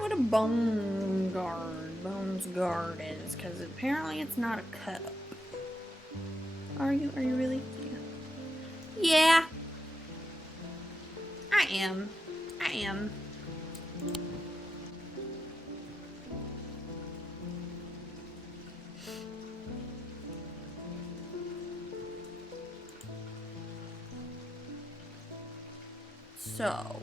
out what a bones guard is, because apparently it's not a cup. Are you really? Yeah. I am. So,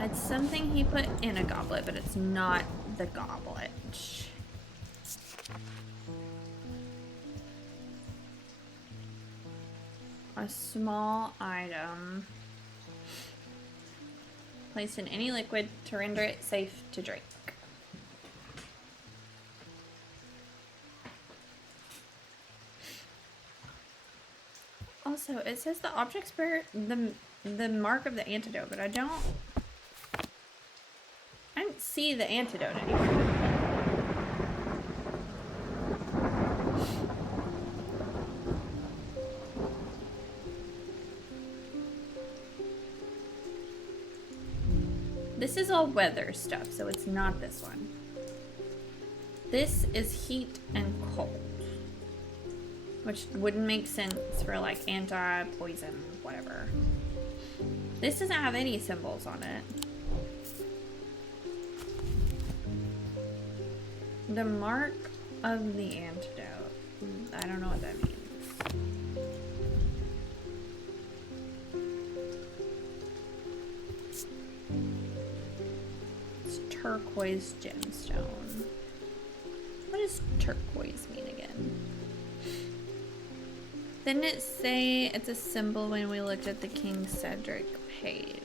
it's something he put in a goblet, but it's not the goblet. A small item placed in any liquid to render it safe to drink. Also, it says the objects bear the mark of the antidote, but I don't see the antidote anymore. This is all weather stuff, so it's not this one. This is heat and cold, which wouldn't make sense for like anti-poison, whatever. This doesn't have any symbols on it. The mark of the antidote. I don't know what that means. It's turquoise gemstone. What does turquoise mean again? Didn't it say it's a symbol when we looked at the King Cedric page?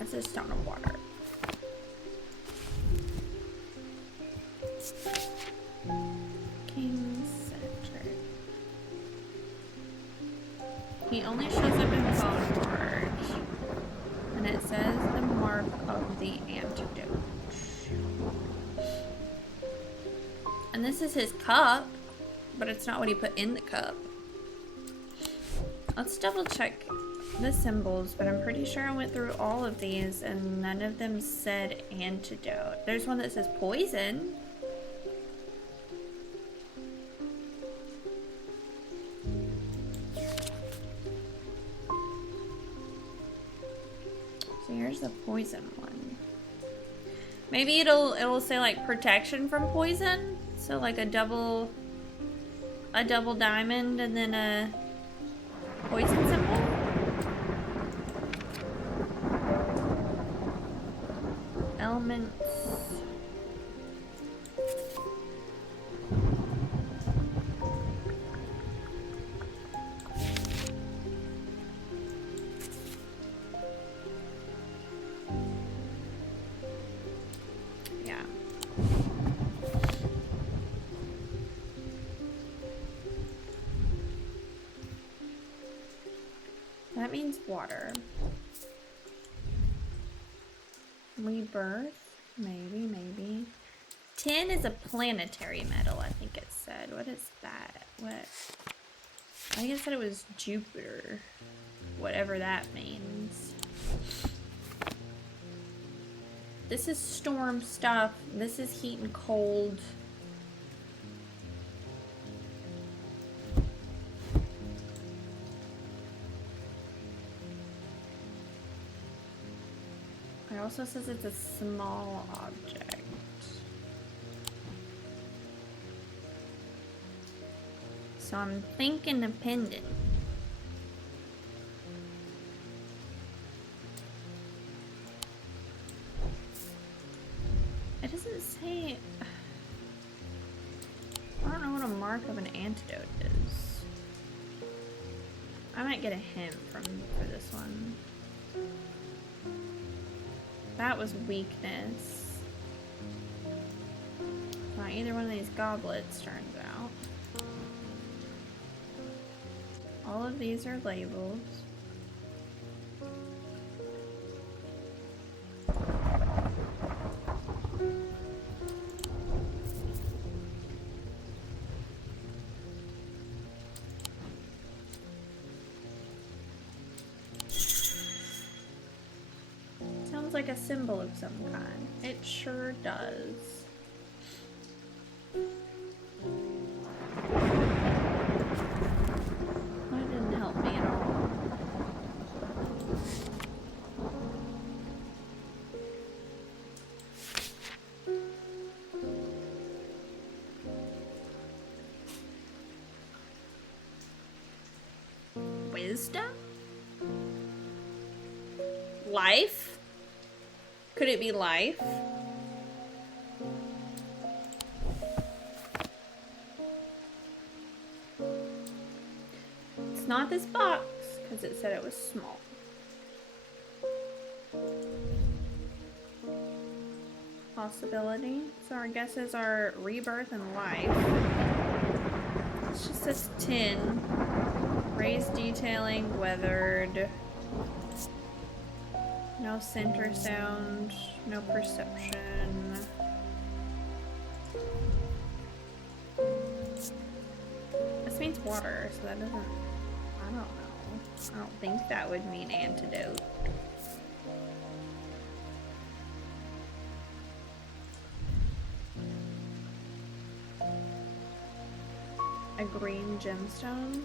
It's a stone of water. King Cedric. He only shows up in Bone Forge. And it says the mark of the antidote. And this is his cup, but it's not what he put in the cup. Let's double check the symbols, but I'm pretty sure I went through all of these and none of them said antidote. There's one that says poison. So here's the poison one. Maybe it'll say like protection from poison. So like a double diamond and then a poison symbol. Elements. Yeah. That means water. Rebirth? Maybe. Tin is a planetary metal, I think it said. What is that? What? I think it said it was Jupiter. Whatever that means. This is storm stuff. This is heat and cold. It also says it's a small object. So I'm thinking a pendant. It doesn't say... I don't know what a mark of an antidote is. I might get a hint for this one. That was weakness. Not either one of these goblets, turns out. All of these are labels. sounds like a symbol of some kind. It sure does. That didn't help me at all. Wisdom? Life? Could it be life? It's not this box, because it said it was small. Possibility. So our guesses are rebirth and life. It's just this tin. Raised detailing, weathered. No center sound, no perception. This means water, so that doesn't, I don't know. I don't think that would mean antidote. A green gemstone.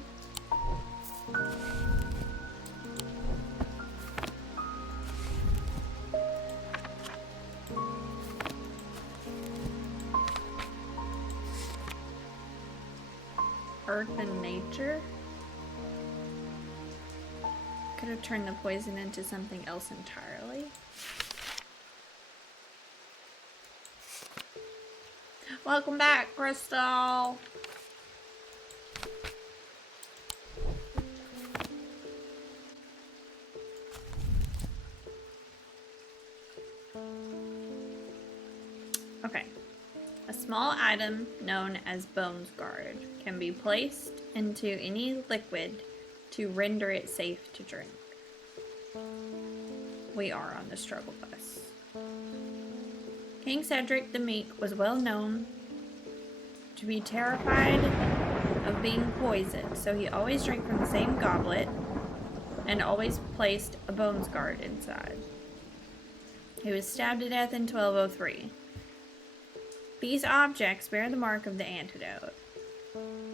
Earth and nature. Could have turned the poison into something else entirely. Welcome back, Crystal. Okay. A small item known as Bones Guard can be placed into any liquid to render it safe to drink. We are on the struggle bus. King Cedric the Meek was well known to be terrified of being poisoned, so he always drank from the same goblet and always placed a Bones Guard inside. He was stabbed to death in 1203. These objects bear the mark of the antidote.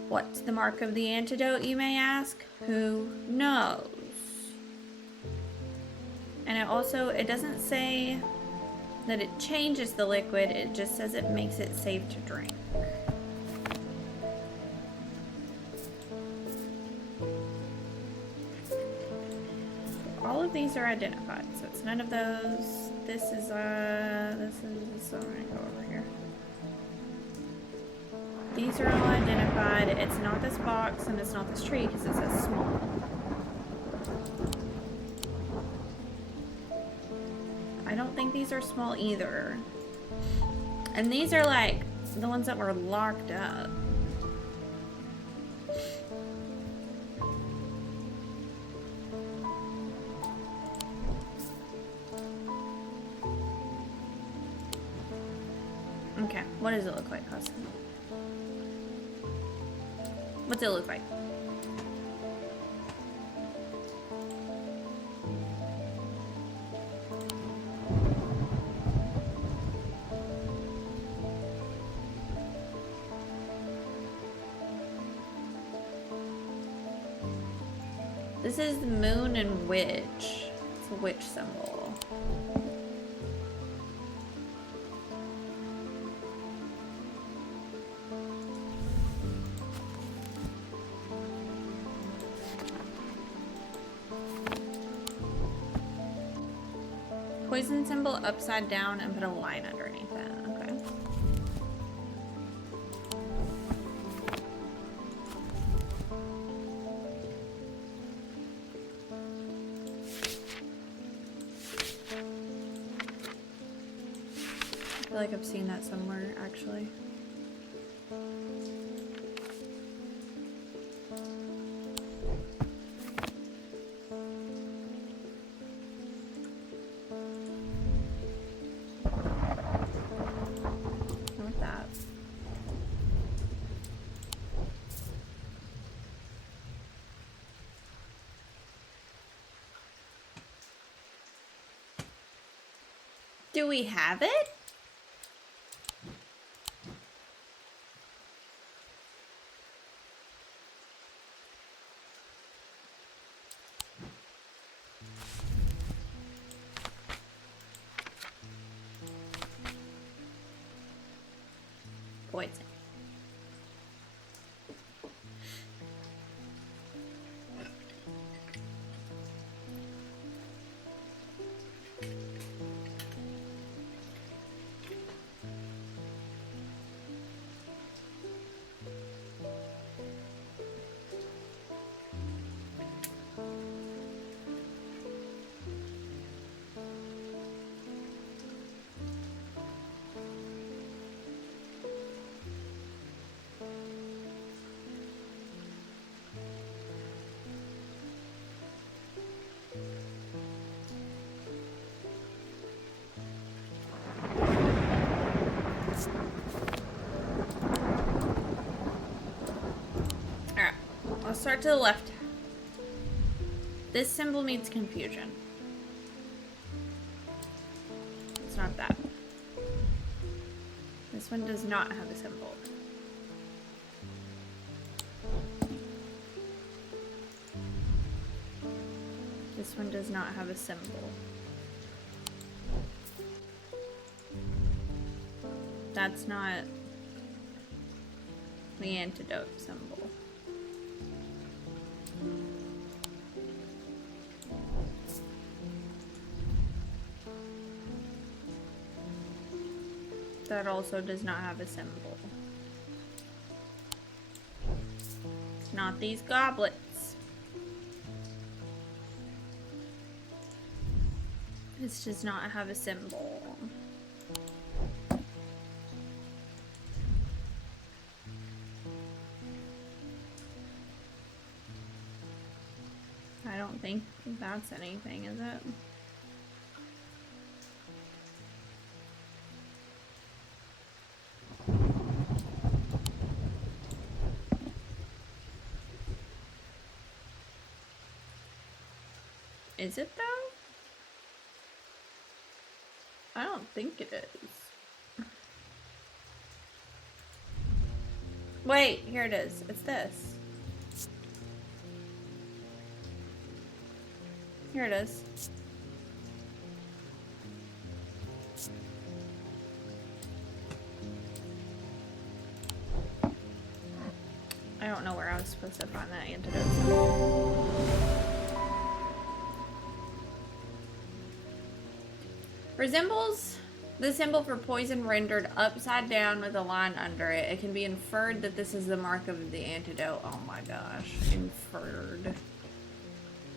What's the mark of the antidote, you may ask? Who knows? And it doesn't say that it changes the liquid, it just says it makes it safe to drink. All of these are identified, so it's none of those. This is, so I'm gonna go over here. These are all identified. It's not this box and it's not this tree because it says small. I don't think these are small either. And these are like the ones that were locked up. Okay, what does it look like, Hudson? What's it look like? This is the moon and witch. It's a witch symbol. Poison symbol upside down and put a line underneath it. Okay. I feel like I've seen that somewhere, actually. Do we have it? Poison. Alright, I'll start to the left. This symbol means confusion. It's not that. This one does not have a symbol. This one does not have a symbol. That's not the antidote symbol. That also does not have a symbol. It's not these goblets. This does not have a symbol. I don't think that's anything, is it? Is it though? I don't think it is. Wait, here it is. It's this. Here it is. I don't know where I was supposed to find that antidote symbol. Resembles the symbol for poison rendered upside down with a line under it. It can be inferred that this is the mark of the antidote. Oh my gosh. Inferred.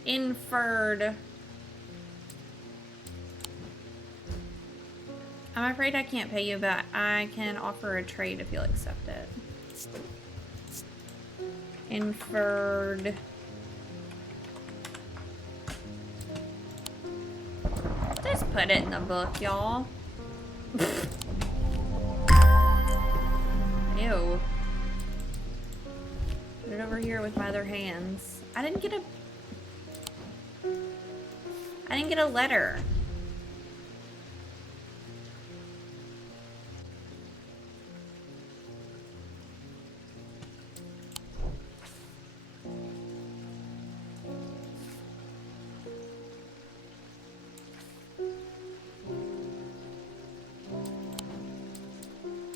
Inferred. I'm afraid I can't pay you, but I can offer a trade if you'll accept it. Inferred. Just put it in the book, y'all. Ew. Put it over here with my other hands. I didn't get a letter.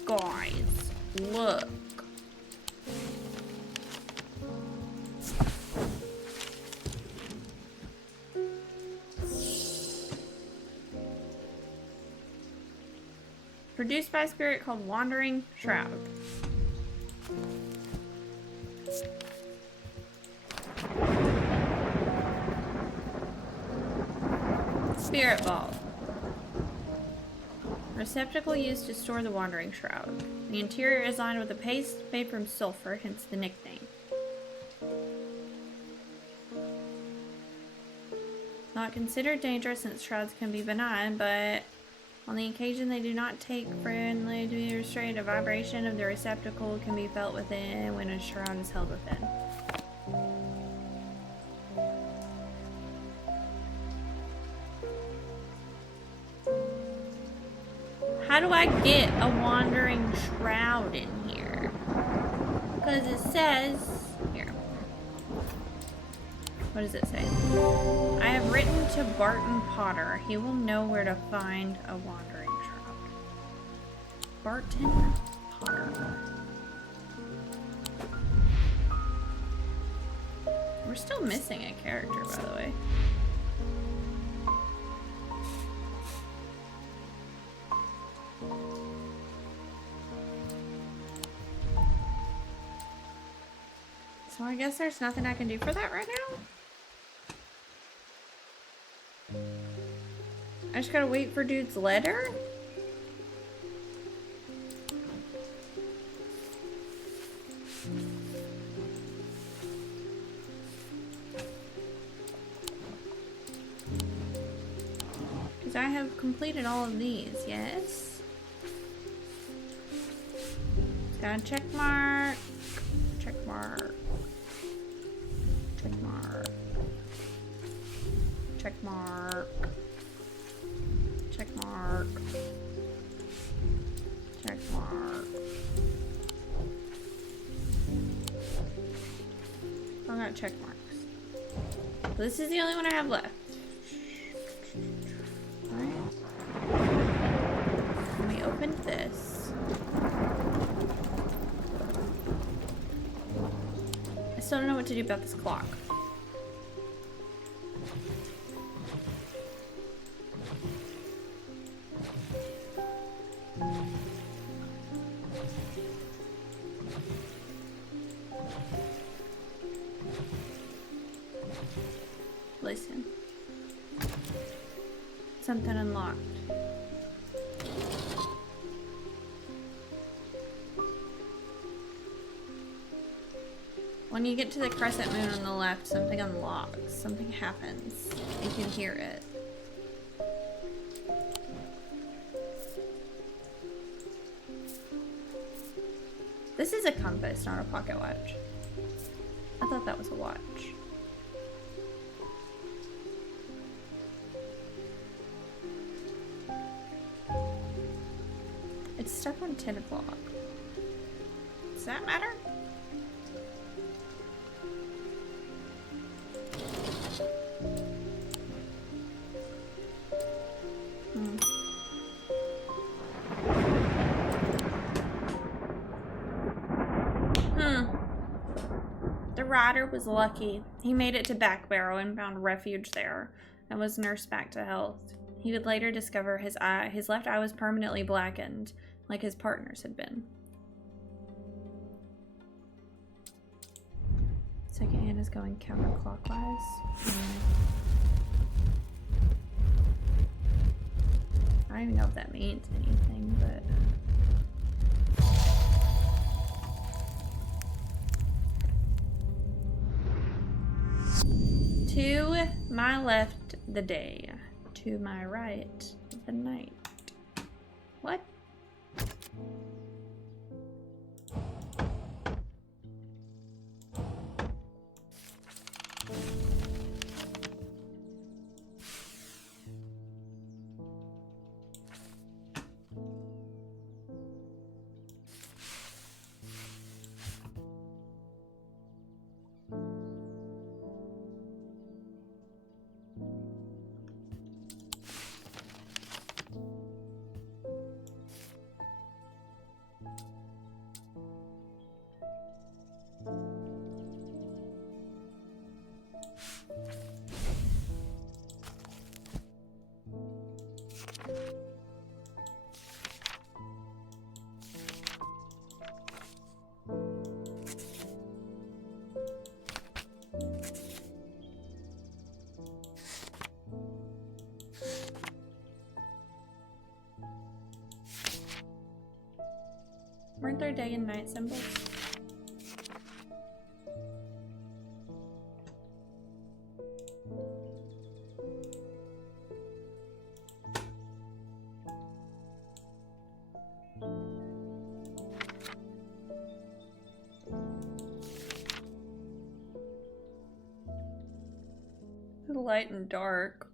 Guys, look. Produced by a spirit called Wandering Shroud. Spirit Ball. Receptacle used to store the Wandering Shroud. The interior is lined with a paste made from sulfur, hence the nickname. Not considered dangerous since shrouds can be benign, but on the occasion they do not take friendly to be restrained. A vibration of the receptacle can be felt within when a shroud is held within. How do I get a wandering shroud in here? Because it says... Here. What does it say? I have written to Barton Potter. He will know where to find a wandering shroud. Barton Potter. We're still missing a character, by the way. So I guess there's nothing I can do for that right now. I just gotta wait for dude's letter? Because I have completed all of these, yes? Got a check mark. Check mark. Check mark. Check mark. Check mark. Check mark. I got check marks. This is the only one I have left. Alright. Let me open this. I still don't know what to do about this clock. Listen. Something unlocked. When you get to the crescent moon on the left, something unlocks. Something happens. You can hear it. This is a compass, not a pocket watch. I thought that was a watch. It's stuck on 10 o'clock. Does that matter? The rider was lucky. He made it to Back Barrow and found refuge there and was nursed back to health. He would later discover his left eye was permanently blackened, like his partner's had been. Second hand is going counterclockwise. I don't even know if that means anything, but... To my left, the day. To my right, the night. What? Weren't there day and night symbols? Light and dark.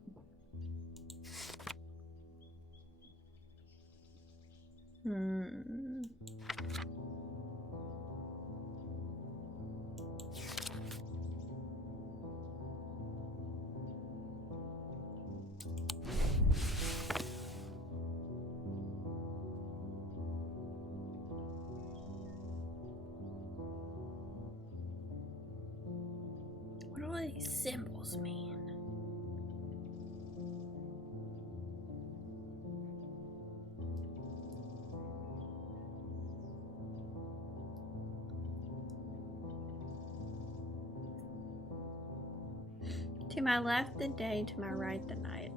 What do these symbols mean? To my left the day, to my right the night.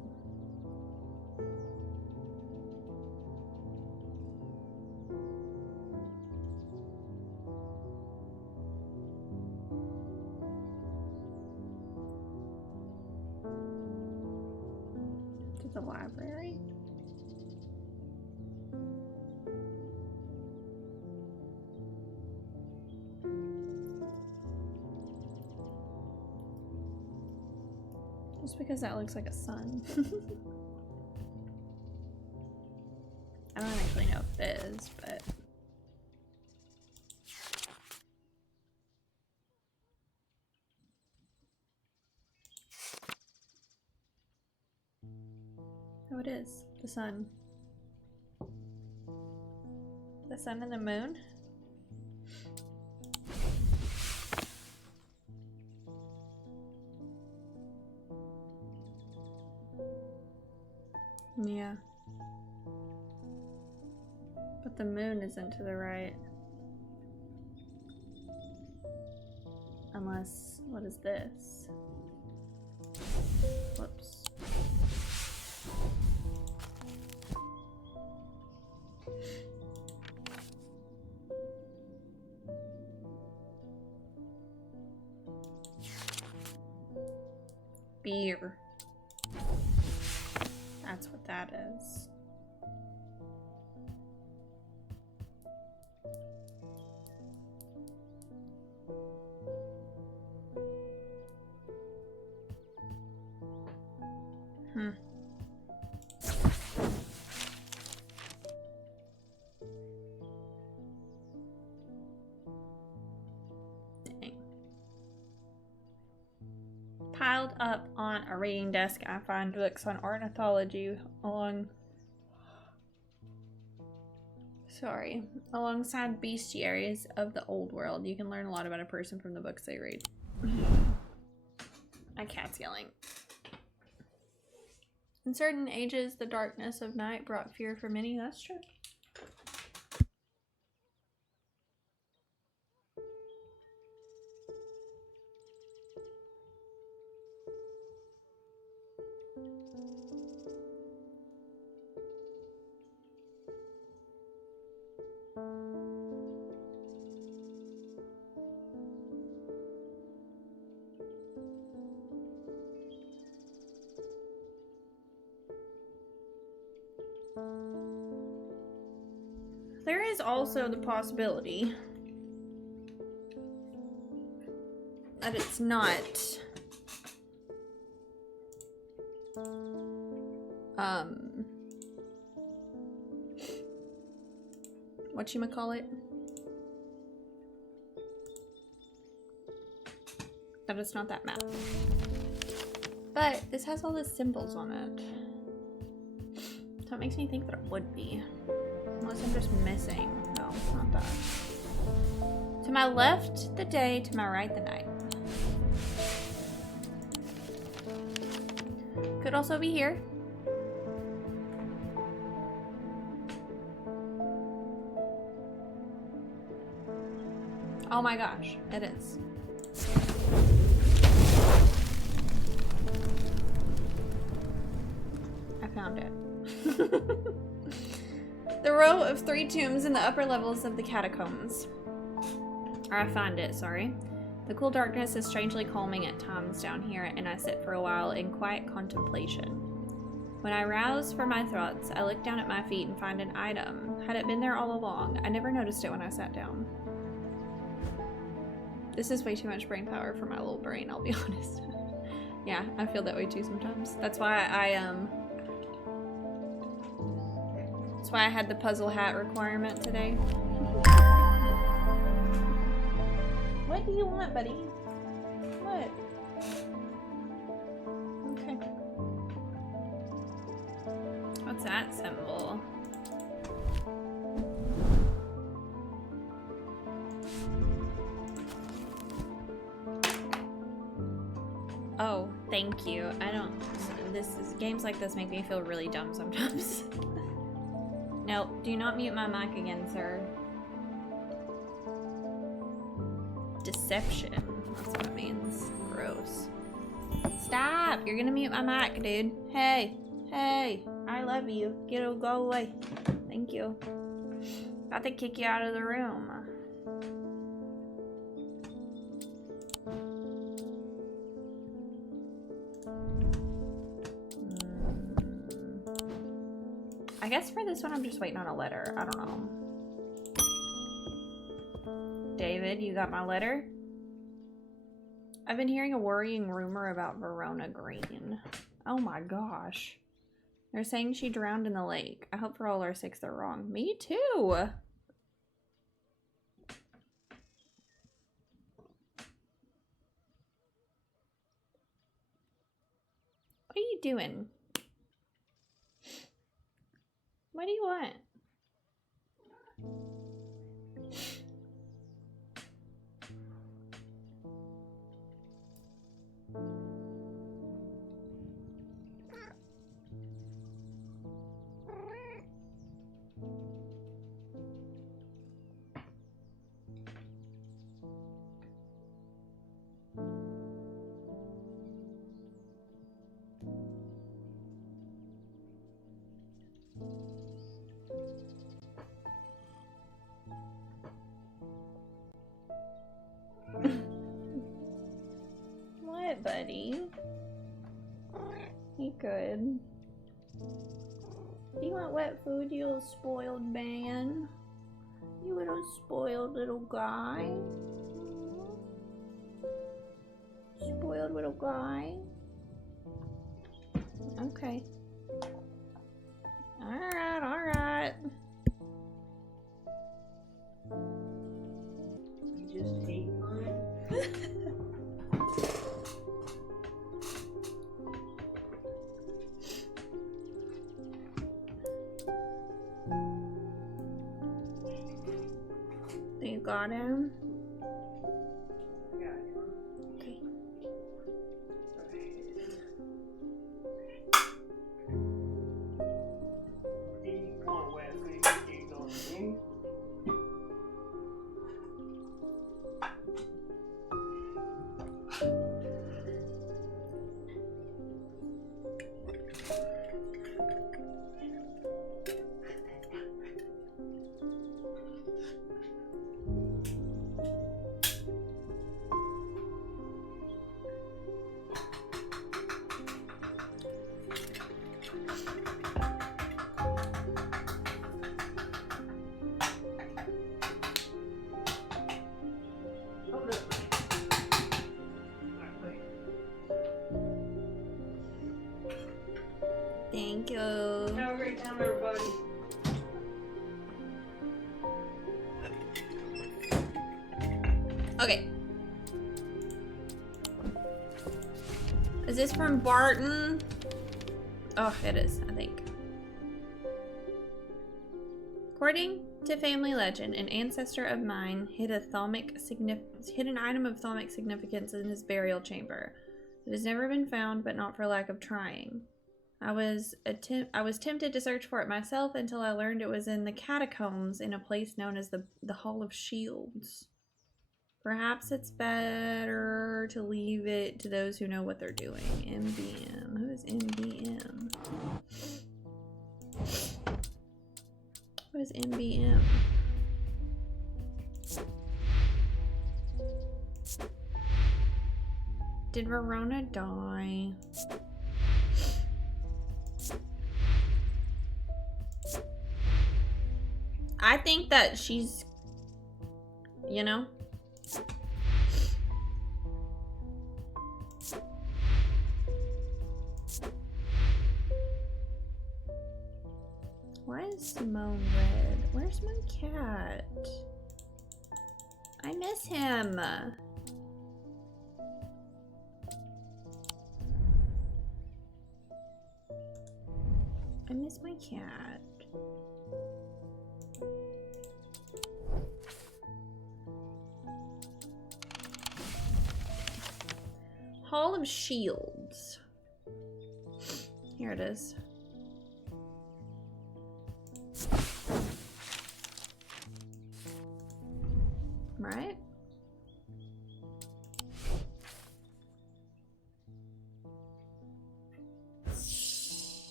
To the library. Just because that looks like a sun. I don't actually know if it is, but... Oh, it is. The sun. The sun and the moon? Yeah. But the moon isn't to the right. Unless, what is this? Whoops. Beer. That's what that is. Dang. Piled up on a reading desk, I find books on ornithology alongside bestiaries of the old world. You can learn a lot about a person from the books they read. My cat's yelling. In certain ages, the darkness of night brought fear for many. That's true. There is also the possibility that it's not whatchamacallit? That it's not that map. But this has all the symbols on it. So it makes me think that it would be. Unless I'm just missing. No, it's not that. To my left, the day. To my right, the night. Could also be here. Oh my gosh, it is. I found it. The row of 3 tombs in the upper levels of the catacombs. Or I found it, sorry. The cool darkness is strangely calming at times down here, and I sit for a while in quiet contemplation. When I rouse from my thoughts, I look down at my feet and find an item. Had it been there all along? I never noticed it when I sat down. This is way too much brain power for my little brain, I'll be honest. Yeah, I feel that way too sometimes. That's why That's why I had the puzzle hat requirement today. What do you want, buddy? What? Okay. What's that symbol? Thank you. I don't. Games like this make me feel really dumb sometimes. No, do not mute my mic again, sir. Deception. That's what it means. Gross. Stop! You're gonna mute my mic, dude. Hey! Hey! I love you. Go away. Thank you. About to kick you out of the room. I guess for this one I'm just waiting on a letter. I don't know. David, you got my letter? I've been hearing a worrying rumor about Verona Green. Oh my gosh. They're saying she drowned in the lake. I hope for all our sakes they're wrong. Me too! What are you doing? What do you want? What, buddy? You good? You want wet food, you little spoiled man? You little spoiled little guy? Spoiled little guy? Okay. Alright, alright. You just hate mine? You got him? I got him. Okay. Do you want wet food? Do you go to me? Thank you. Have a great time, everybody. Okay. Is this from Barton? Oh, it is, I think. According to family legend, an ancestor of mine hid an item of thalamic significance in his burial chamber. It has never been found, but not for lack of trying. I was tempted to search for it myself until I learned it was in the catacombs in a place known as the Hall of Shields. Perhaps it's better to leave it to those who know what they're doing. MBM. Who is MBM? Who is MBM? Did Verona die? I think that she's, you know? Why is Simone red? Where's my cat? I miss him. I miss my cat. Hall of Shields. Here it is. Right?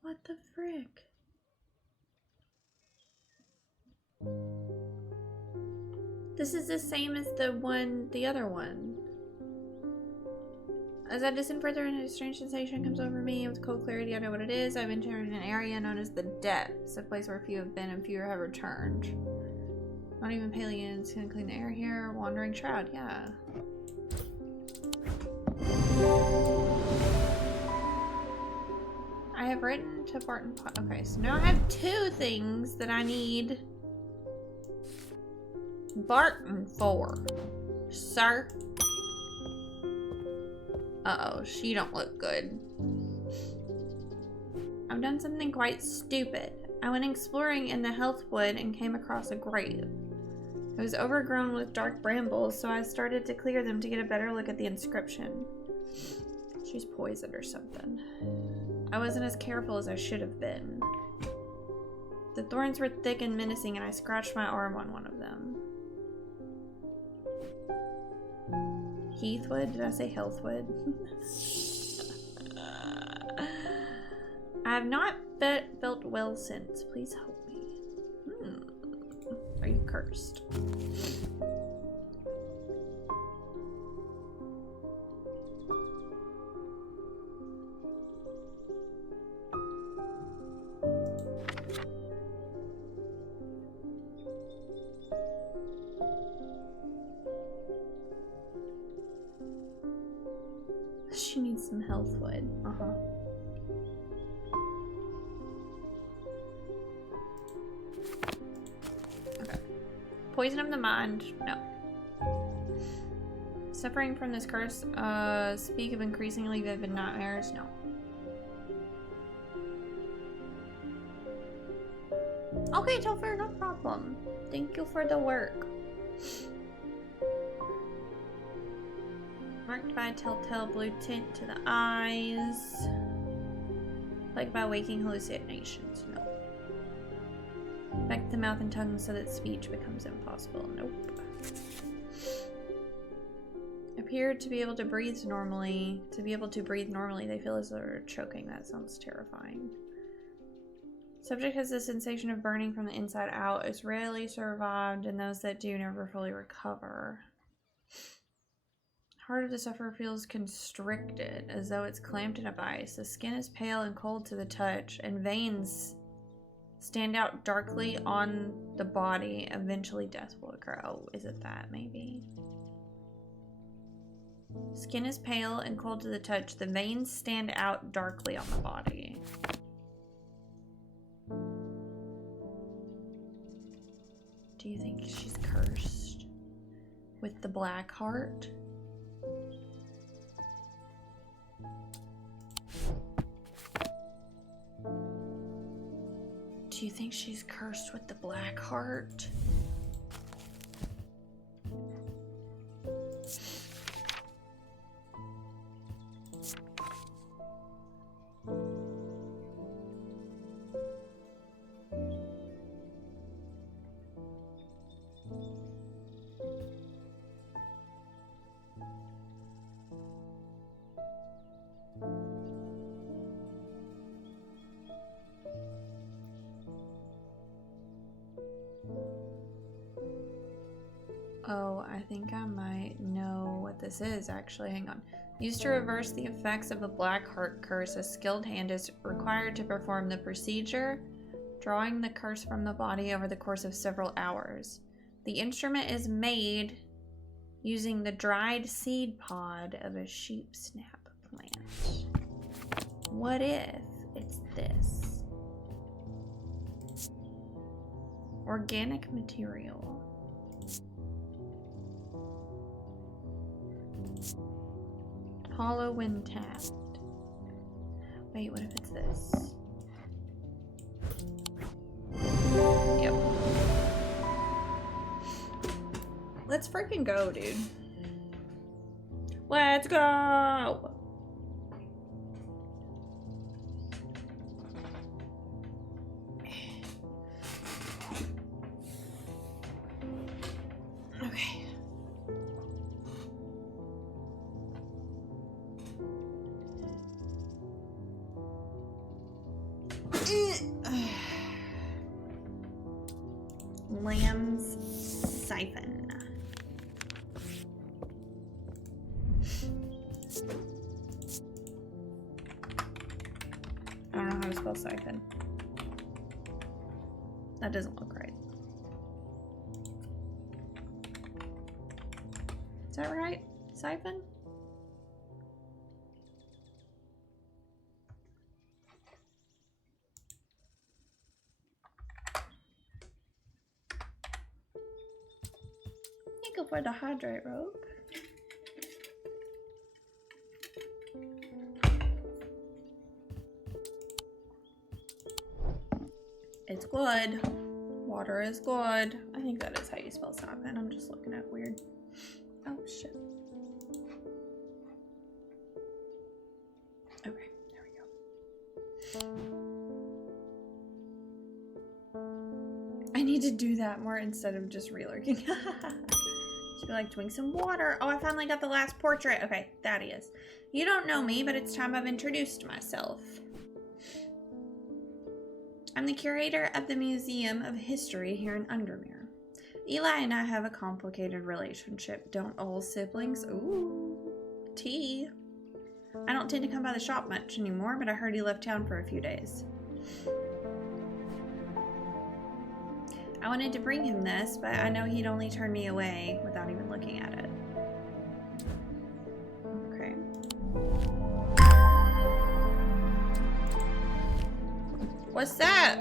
What the frick? This is the same as the other one. As I descend further into a strange sensation comes over me with cold clarity. I know what it is. I've entered an area known as the Depths, a place where few have been and fewer have returned. Not even Paleans can clean the air here. Wandering Shroud, yeah. I have written to Barton. Okay, so now I have 2 things that I need Barton for, sir. Uh-oh, she don't look good. I've done something quite stupid. I went exploring in the Healthwood and came across a grave. It was overgrown with dark brambles, so I started to clear them to get a better look at the inscription. She's poisoned or something. I wasn't as careful as I should have been. The thorns were thick and menacing, and I scratched my arm on one of them. Heathwood? Did I say Healthwood? I have not felt well since. Please help me. Are you cursed? She needs some Healthwood. Uh-huh. Okay. Poison of the mind? No. Suffering from this curse, speak of increasingly vivid nightmares? No. Okay, Topher, no problem. Thank you for the work. Marked by a telltale blue tint to the eyes. Like by waking hallucinations. No. Affect the mouth and tongue so that speech becomes impossible. Nope. Appear to be able to breathe normally. To be able to breathe normally, they feel as though they're choking. That sounds terrifying. Subject has a sensation of burning from the inside out. It's rarely survived, and those that do never fully recover. Heart of the sufferer feels constricted, as though it's clamped in a vice. The skin is pale and cold to the touch, and veins stand out darkly on the body. Eventually death will occur. Oh, is it that, maybe? Skin is pale and cold to the touch. The veins stand out darkly on the body. Do you think she's cursed with the black heart? Do you think she's cursed with the black heart? Oh, I think I might know what this is, actually. Hang on. Used to reverse the effects of a black heart curse, a skilled hand is required to perform the procedure, drawing the curse from the body over the course of several hours. The instrument is made using the dried seed pod of a sheep snap plant. What if it's this? Organic material. Hollow when tapped. Wait, what if it's this? Yep. Let's freaking go, dude. Let's go! Okay. Lamb's siphon. I don't know how to spell siphon. That doesn't look right. Is that right? Siphon? Go for the hydrate rope. It's good. Water is good. I think that is how you spell siphon. I'm just looking at weird. Oh shit. Okay, there we go. I need to do that more instead of just relurking. Just be like, drink some water. Oh, I finally got the last portrait. Okay, that is. You don't know me, but it's time I've introduced myself. I'm the curator of the Museum of History here in Undermere. Eli and I have a complicated relationship. Don't all siblings? Ooh, tea. I don't tend to come by the shop much anymore, but I heard he left town for a few days. I wanted to bring him this, but I know he'd only turn me away without even looking at it. Okay. What's that?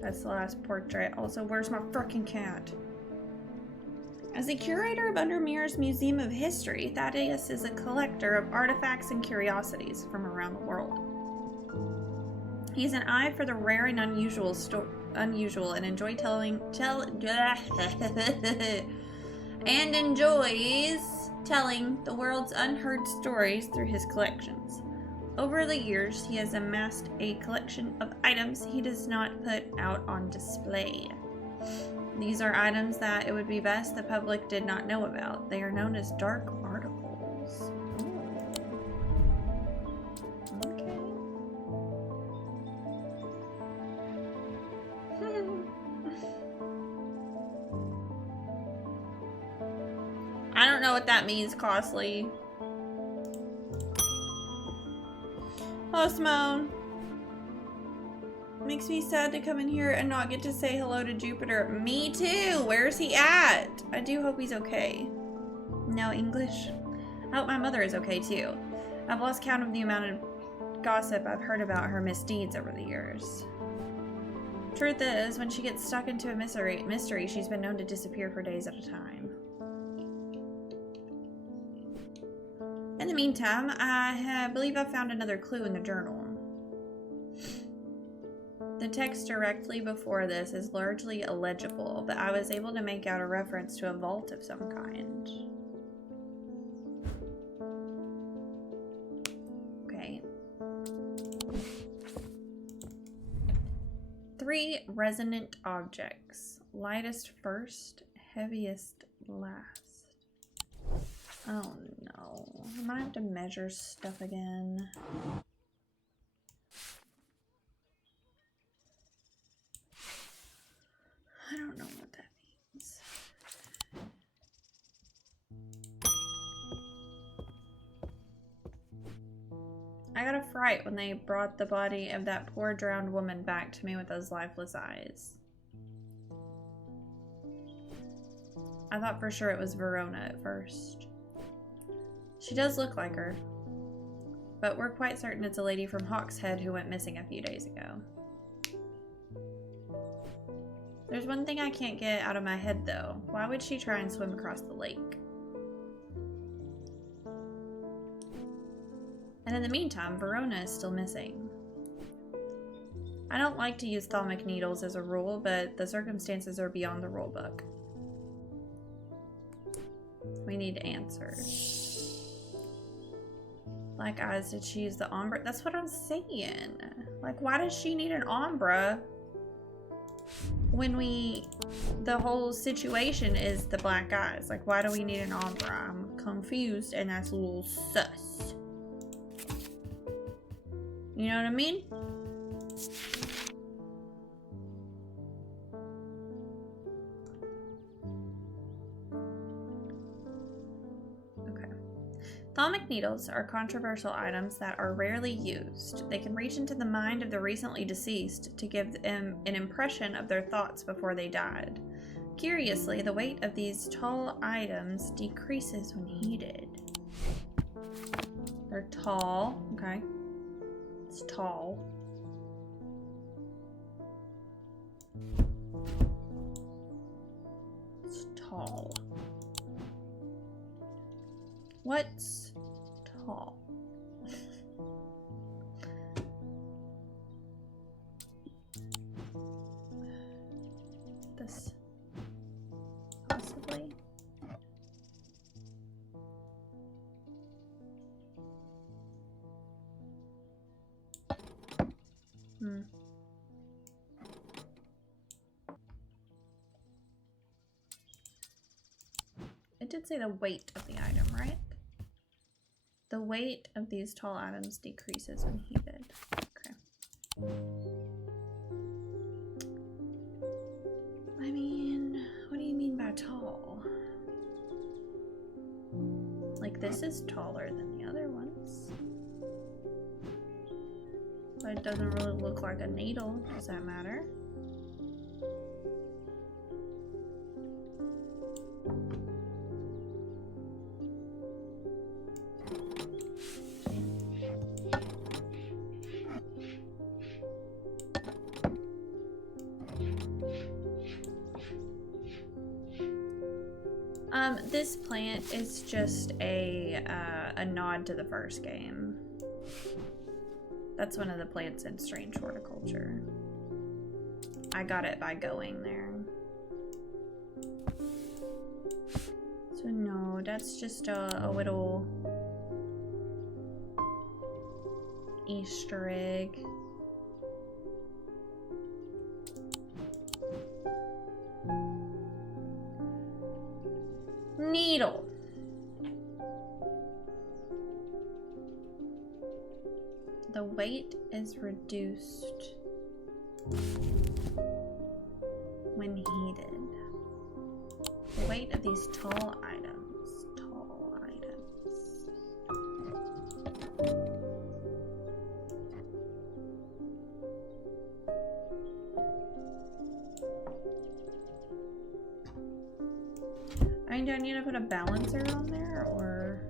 That's the last portrait. Also, where's my frickin' cat? As the curator of Undermere's Museum of History, Thaddeus is a collector of artifacts and curiosities from around the world. He's an eye for the rare and unusual and enjoys telling the world's unheard stories through his collections. Over the years, he has amassed a collection of items he does not put out on display. These are items that it would be best the public did not know about. They are known as dark articles. Okay. I don't know what that means, costly. Hello, Simone. Makes me sad to come in here and not get to say hello to Jupiter. Me too. Where's he at? I do hope he's okay. No English. I hope my mother is okay too. I've lost count of the amount of gossip I've heard about her misdeeds over the years. Truth is, when she gets stuck into a mystery, she's been known to disappear for days at a time. In the meantime, I believe I've found another clue in the journal. The text directly before this is largely illegible, but I was able to make out a reference to a vault of some kind. Okay. 3 resonant objects. Lightest first, heaviest last. Oh no. I might have to measure stuff again. I don't know what that means. I got a fright when they brought the body of that poor drowned woman back to me with those lifeless eyes. I thought for sure it was Verona at first. She does look like her, but we're quite certain it's a lady from Hawkshead who went missing a few days ago. There's one thing I can't get out of my head though. Why would she try and swim across the lake? And in the meantime, Verona is still missing. I don't like to use thalmic needles as a rule, but the circumstances are beyond the rule book. We need answers. Black eyes, did she use the ombre? That's what I'm saying. Like, why does she need an ombre when the whole situation is the black eyes? Like, why do we need an ombre? I'm confused, and that's a little sus. You know what I mean? Thalmic needles are controversial items that are rarely used. They can reach into the mind of the recently deceased to give them an impression of their thoughts before they died. Curiously, the weight of these tall items decreases when heated. They're tall, okay. It's tall. It's tall. What's tall? This possibly. It did say the weight of the item, right? The weight of these tall items decreases when heated. Okay. I mean, what do you mean by tall? Like, this is taller than the other ones. But it doesn't really look like a needle. Does that matter? This plant is just a nod to the first game. That's one of the plants in Strange Horticulture. I got it by going there. So no, that's just a little Easter egg. Needle. The weight is reduced when heated. The weight of these tall items. Tall items. I mean, do I need to put a balancer on there, or?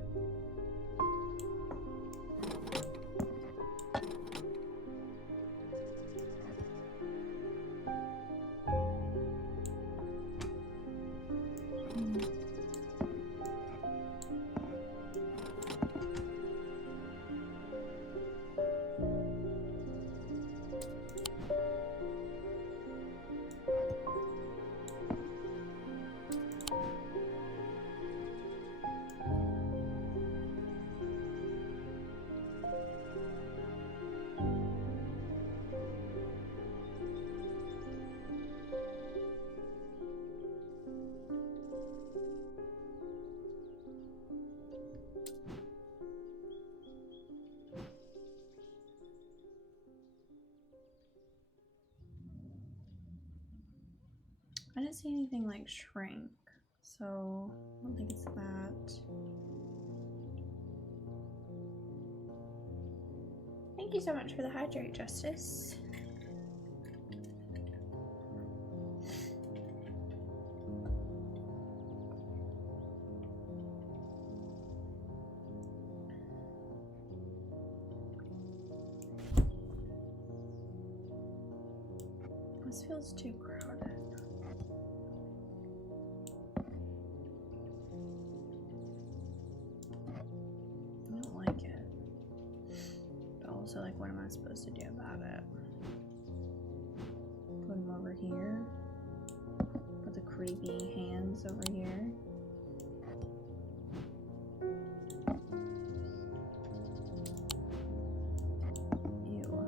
I didn't see anything like shrink, so I don't think it's that. Thank you so much for the hydrate, Justice. This feels too crowded. I don't like it. But also, like, what am I supposed to do about it? creepy hands over here. Ew.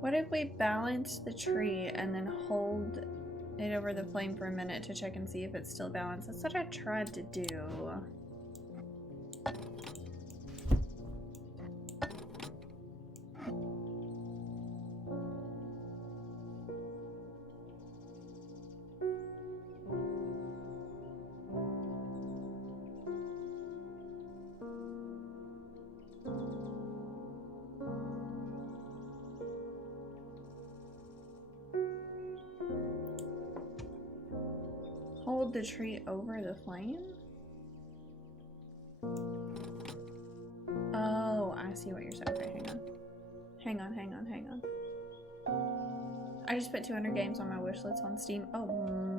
What if we balance the tree and then hold it over the flame for a minute to check and see if it's still balanced? That's what I tried to do. Hold the tree over the flame? Oh, I see what you're saying. Okay, hang on. Hang on, hang on, hang on. I just put 200 games on my wish list on Steam. Oh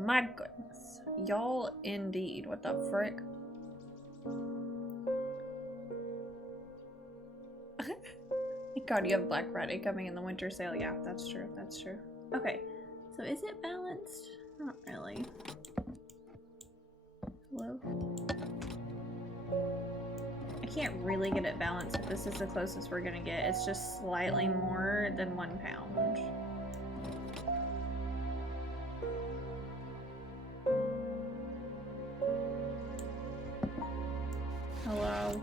my goodness. Y'all indeed. What the frick? God, you have Black Friday coming in the winter sale. Yeah, that's true. That's true. Okay, so is it balanced? Not really. Hello? I can't really get it balanced if this is the closest we're gonna get. It's just slightly more than 1 pound. Hello?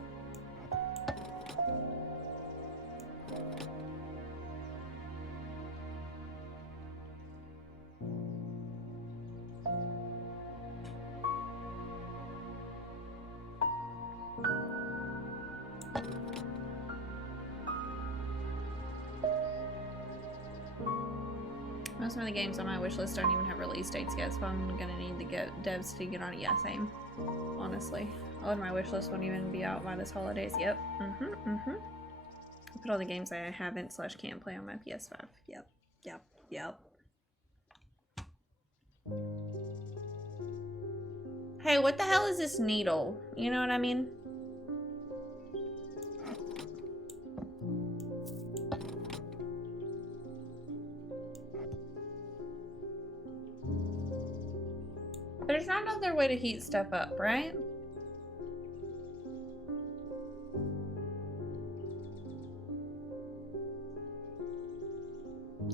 Most of the games on my wish list don't even have release dates yet, so I'm gonna need the devs to get on it. Yeah, same. Honestly. All of my wish list won't even be out by this holidays. Yep. I put all the games I haven't / can't play on my PS5. Yep. Yep. Yep. Hey, what the hell is this needle? You know what I mean? There's not another way to heat stuff up, right?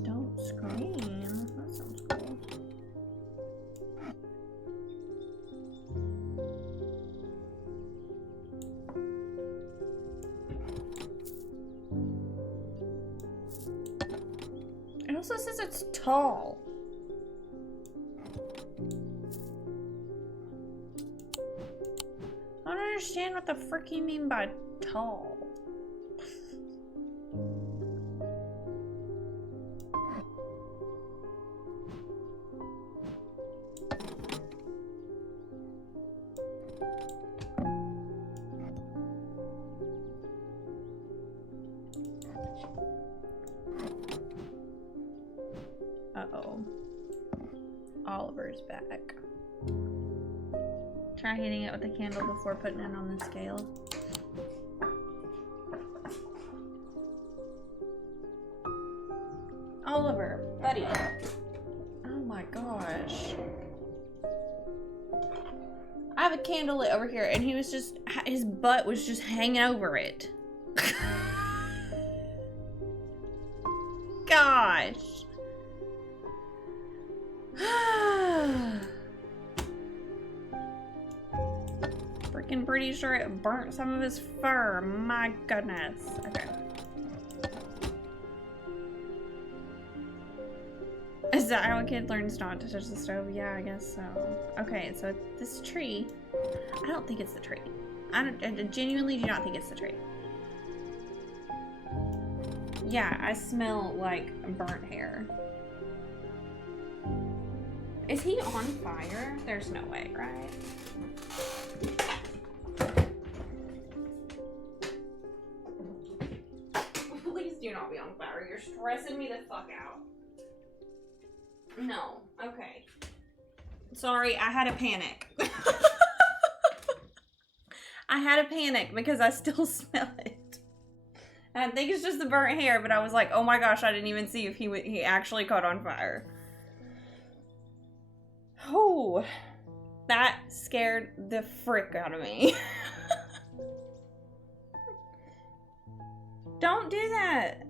Don't scream. That sounds cool. It also says it's tall. I don't understand what the frick you mean by tall. Uh-oh. Oliver's back. Try hitting it with a candle before putting it on the scale. Oliver, buddy. Oh my gosh. I have a candle lit over here and he was just, his butt was just hanging over it. Gosh. Freaking pretty sure it burnt some of his fur. My goodness. Okay. Is that how a kid learns not to touch the stove? Yeah, I guess so. Okay, so this tree, I don't think it's the tree. I genuinely do not think it's the tree. Yeah, I smell like burnt hair. Is he on fire? There's no way, right? Please do not be on fire. You're stressing me the fuck out. No. Okay. Sorry, I had a panic. I had a panic because I still smell it. And I think it's just the burnt hair, but I was like, oh my gosh, I didn't even see if he actually caught on fire. Oh, that scared the frick out of me. Don't do that.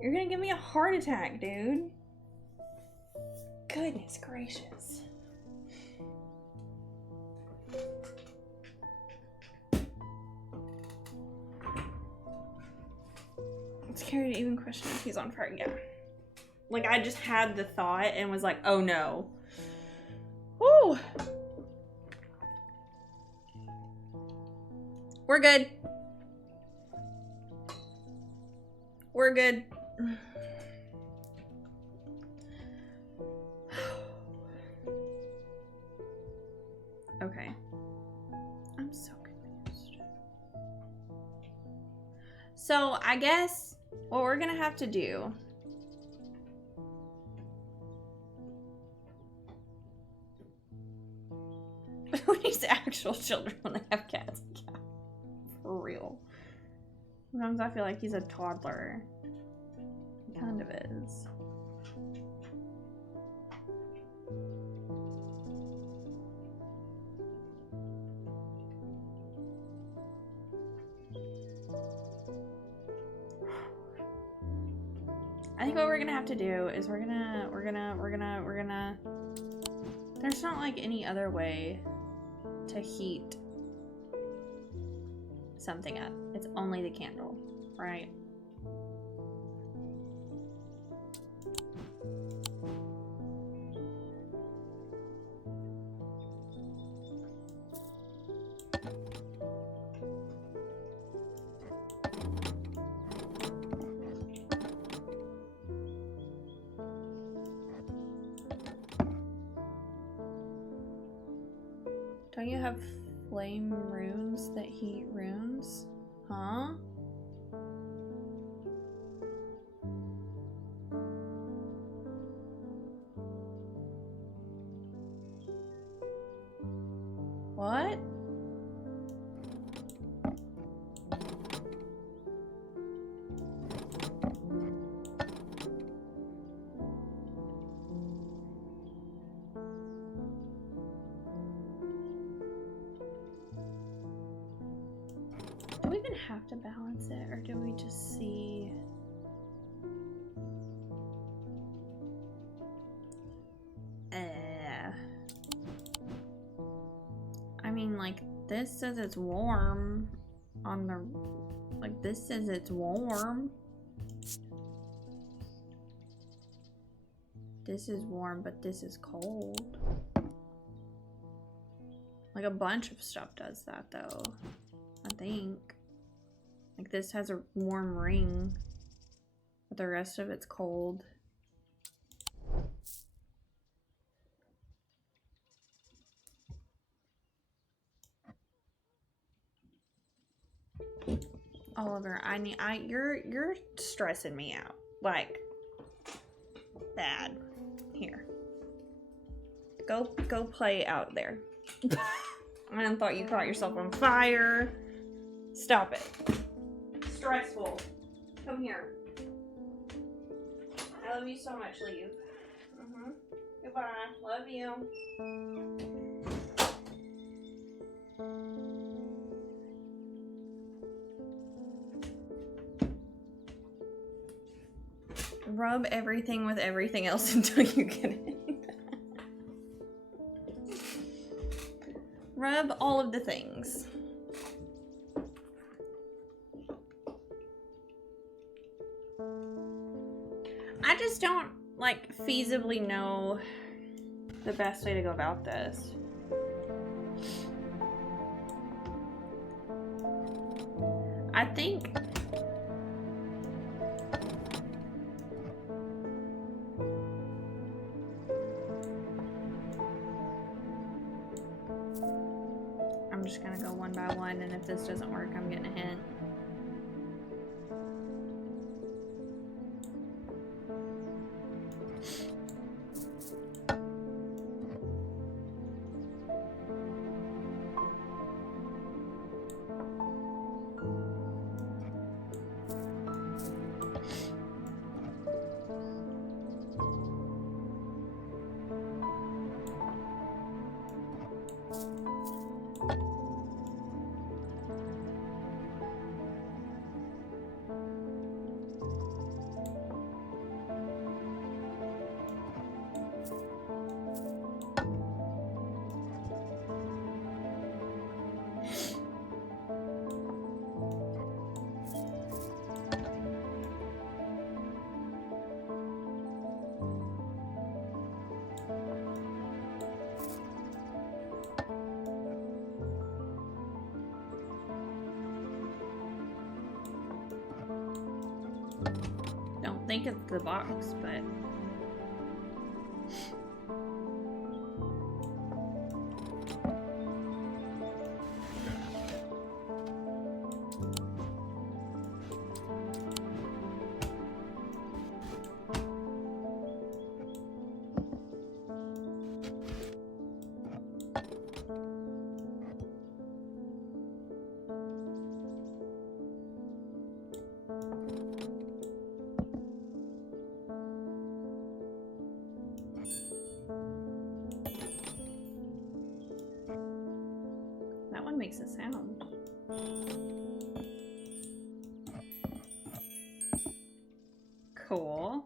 You're gonna give me a heart attack, dude. Goodness gracious. I'm scared to even question if he's on fire. Yeah. Like, I just had the thought and was like, oh no. Woo! We're good. We're good. Okay. I'm so confused. So, I guess what we're gonna have to do who needs actual children when they have cats? Yeah, for real. Sometimes I feel like he's a toddler. He kind of is. I think what we're gonna have to do is we're gonna there's not like any other way to heat something up. It's only the candle, right? Don't you have flame runes that heat runes? Huh? What? Do we even have to balance it, or do we just see? I mean, like, this says it's warm on the, like, this says it's warm. This is warm, but this is cold. Like, a bunch of stuff does that, though. I think. Like, this has a warm ring, but the rest of it's cold. Oliver, you're stressing me out. Like, bad. Here. Go play out there. I thought you caught yourself on fire. Stop it. Stressful. Come here. I love you so much, leave. Goodbye. Love you. Rub everything with everything else until you get it. Rub all of the things. I just don't, like, feasibly know the best way to go about this. I think I'm just gonna go one by one, and if this doesn't work, I'm getting a hint. think it's the box, but... That one makes a sound. Cool.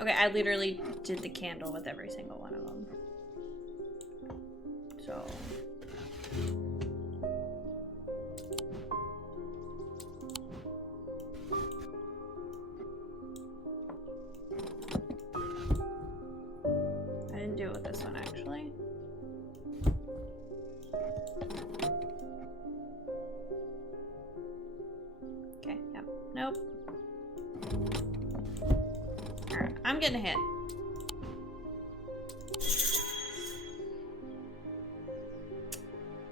Okay, I literally did the candle with every single one of them. So... I didn't do it with this one, actually. Okay, yep. Nope. Alright, I'm getting a hit.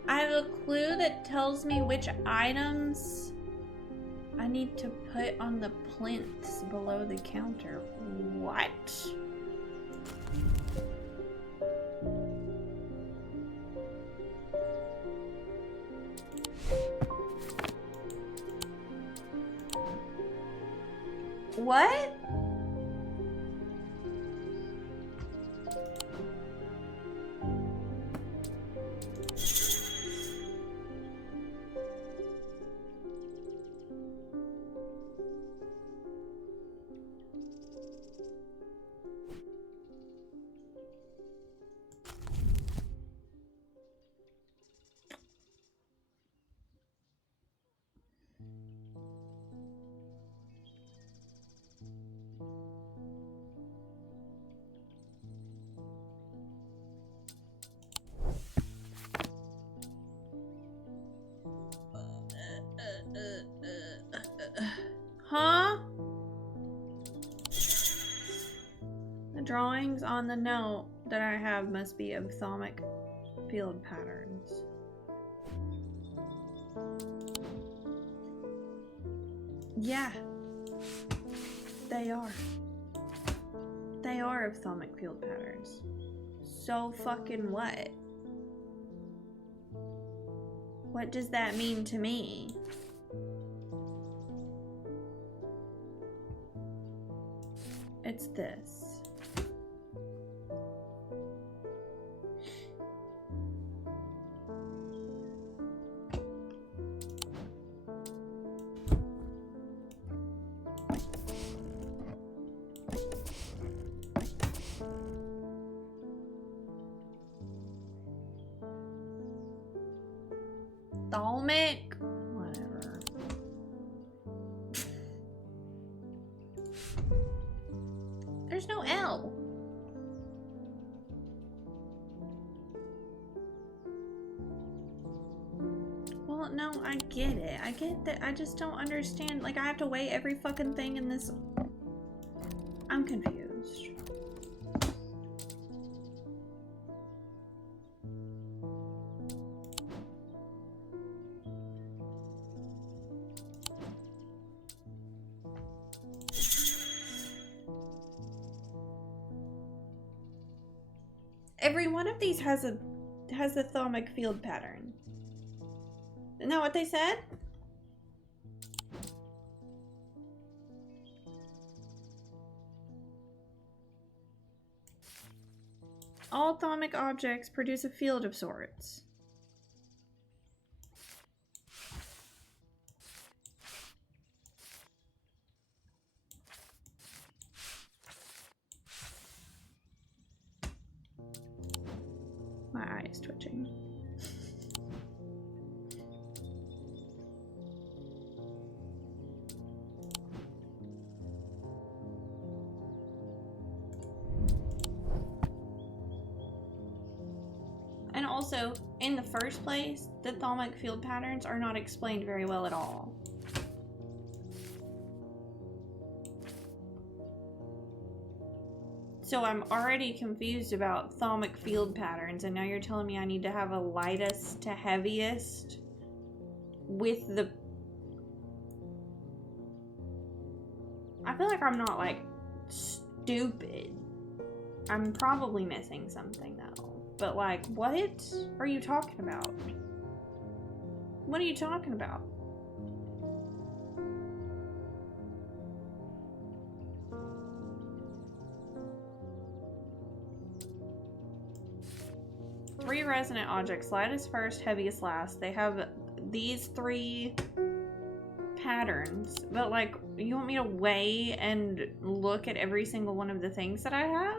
I have a clue that tells me which items I need to put on the plinths below the counter. What? What? Huh? The drawings on the note that I have must be of Thaumic field patterns. Yeah. They are. They are of Thaumic field patterns. So fucking what? What does that mean to me? It's this. Thaumic? Whatever. There's no L. Well, no, I get it. I get that. I just don't understand. Like, I have to weigh every fucking thing in this. I'm confused. Every one of these has a thalamic field pattern. Isn't that what they said? All thalamic objects produce a field of sorts. My eye is twitching. And also, in the first place, the thalamic field patterns are not explained very well at all. So I'm already confused about thalamic field patterns, and now you're telling me I need to have a lightest to heaviest with the... I feel like I'm not, like, stupid. I'm probably missing something, though. But, like, what are you talking about? What are you talking about? Three resonant objects, lightest first, heaviest last. They have these three patterns, but like, you want me to weigh and look at every single one of the things that I have?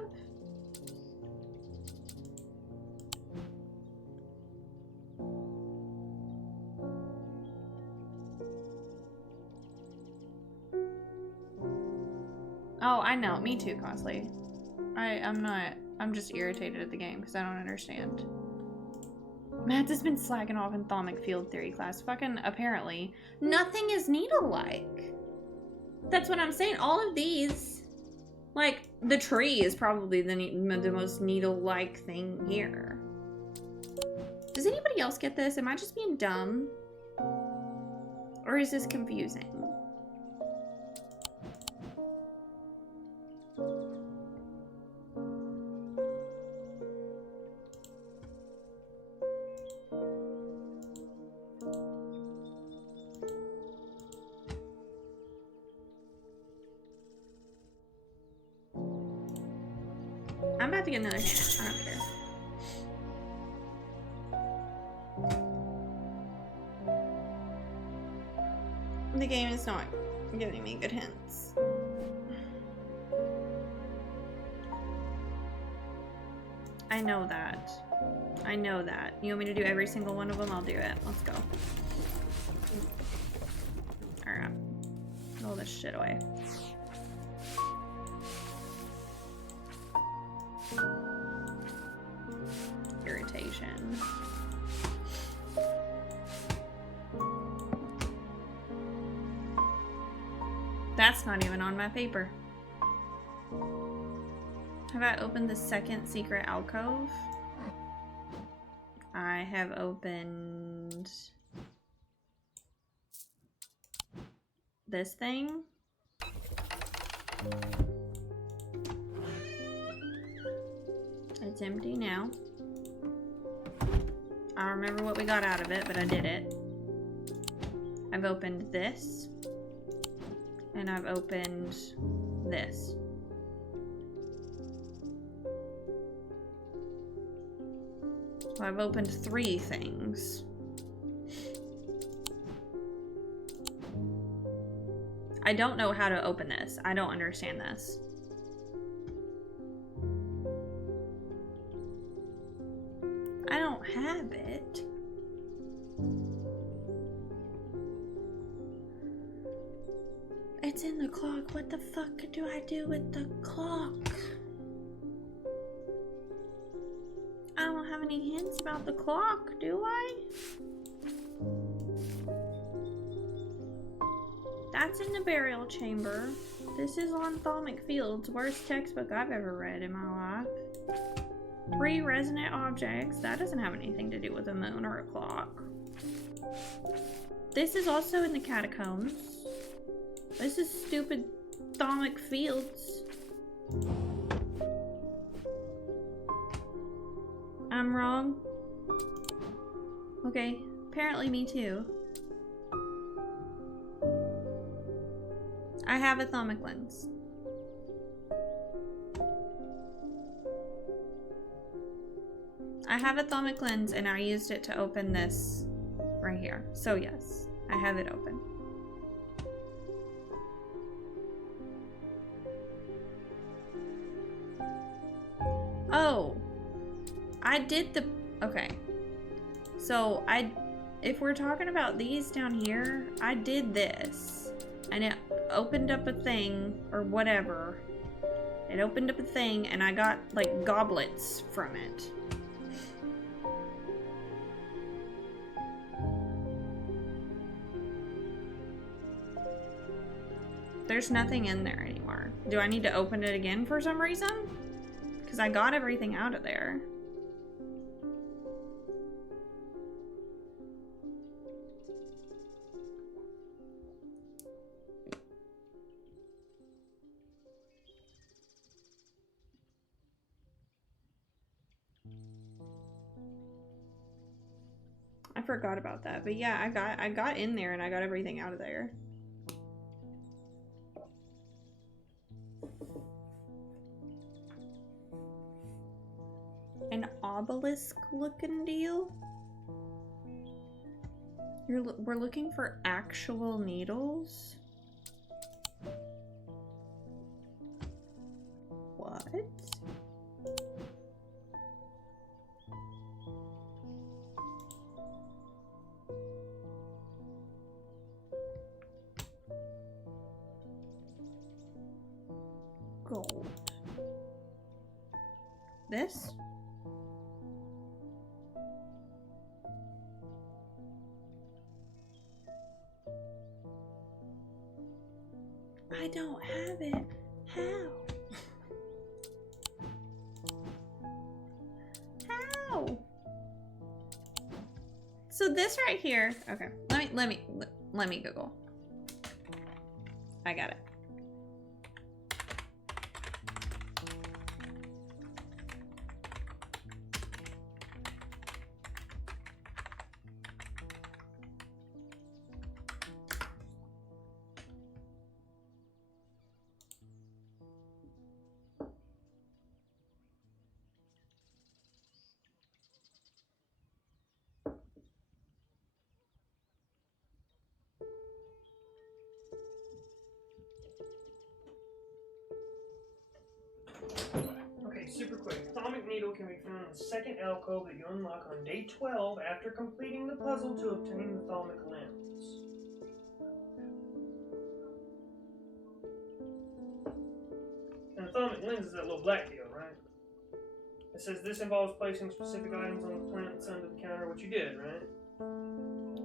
Oh, I know. Me too, Costly. I'm just irritated at the game because I don't understand. Matt has been slacking off in thalamic field theory class. Fucking apparently. Nothing is needle-like. That's what I'm saying. All of these, like, the tree is probably the most needle-like thing here. Does anybody else get this? Am I just being dumb? Or is this confusing? I'm about to get another hint. I don't care. The game is not giving me good hints. I know that. I know that. You want me to do every single one of them? I'll do it. Let's go. Alright. Roll this shit away. Irritation. That's not even on my paper. Have I opened the second secret alcove? I have opened this thing. It's empty now. I don't remember what we got out of it, but I did it. I've opened this. And I've opened this. So I've opened 3 things. I don't know how to open this. I don't understand this. I don't have it. It's in in the clock. What the fuck do I do with the clock? I don't have any hints about the clock, do I? That's in the burial chamber. This is on Thalmic Fields. Worst textbook I've ever read in my life. 3 resonant objects. That doesn't have anything to do with a moon or a clock. This is also in the catacombs. This is stupid Thalmic Fields. I'm wrong. Okay, apparently me too. I have a Thalmic lens. I have a Thalmic lens and I used it to open this right here. So yes, I have it open. Oh, I did the, okay. So if we're talking about these down here, I did this and it opened up a thing or whatever. It opened up a thing and I got like goblets from it. There's nothing in there anymore. Do I need to open it again for some reason? Because I got everything out of there. I forgot about that, but yeah, I got in there and I got everything out of there. An obelisk looking deal? We're looking for actual needles? What? Gold. This? I don't have it. How? How? So this right here. Okay. Let me Google. I got it. Okay, super quick. Thalmic needle can be found in the second alcove that you unlock on day 12 after completing the puzzle to obtain the Thalmic lens. And the Thalmic lens is that little black deal, right? It says this involves placing specific items on the plant that's under the counter, which you did, right?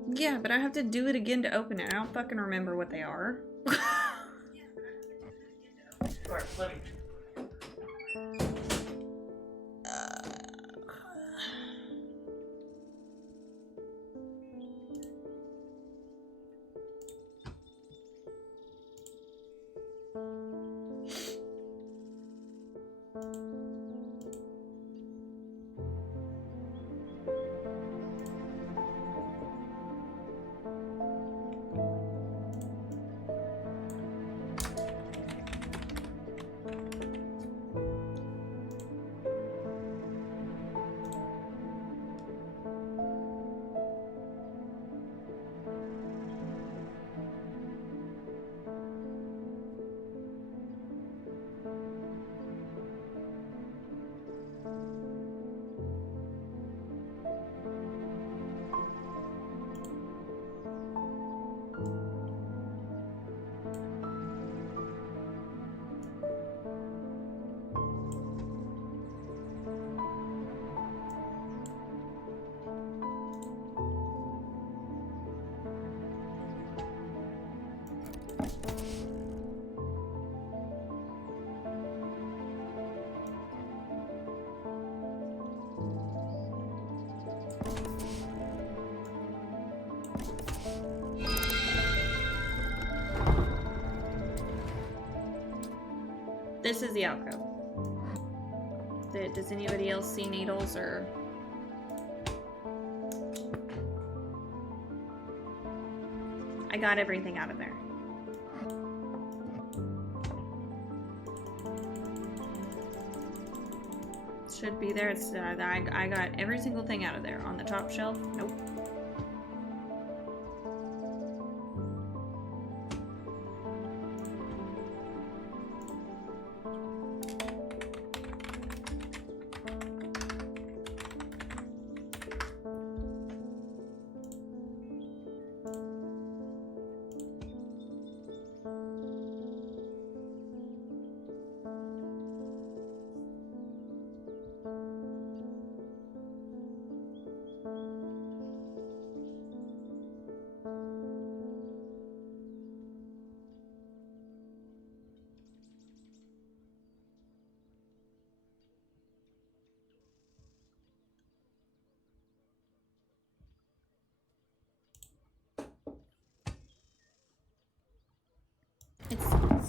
Yeah, but I have to do it again to open it. I don't fucking remember what they are. Alright, let me. this is the alcove. Does anybody else see needles or... I got everything out of there. Should be there. It's I got every single thing out of there. On the top shelf, nope.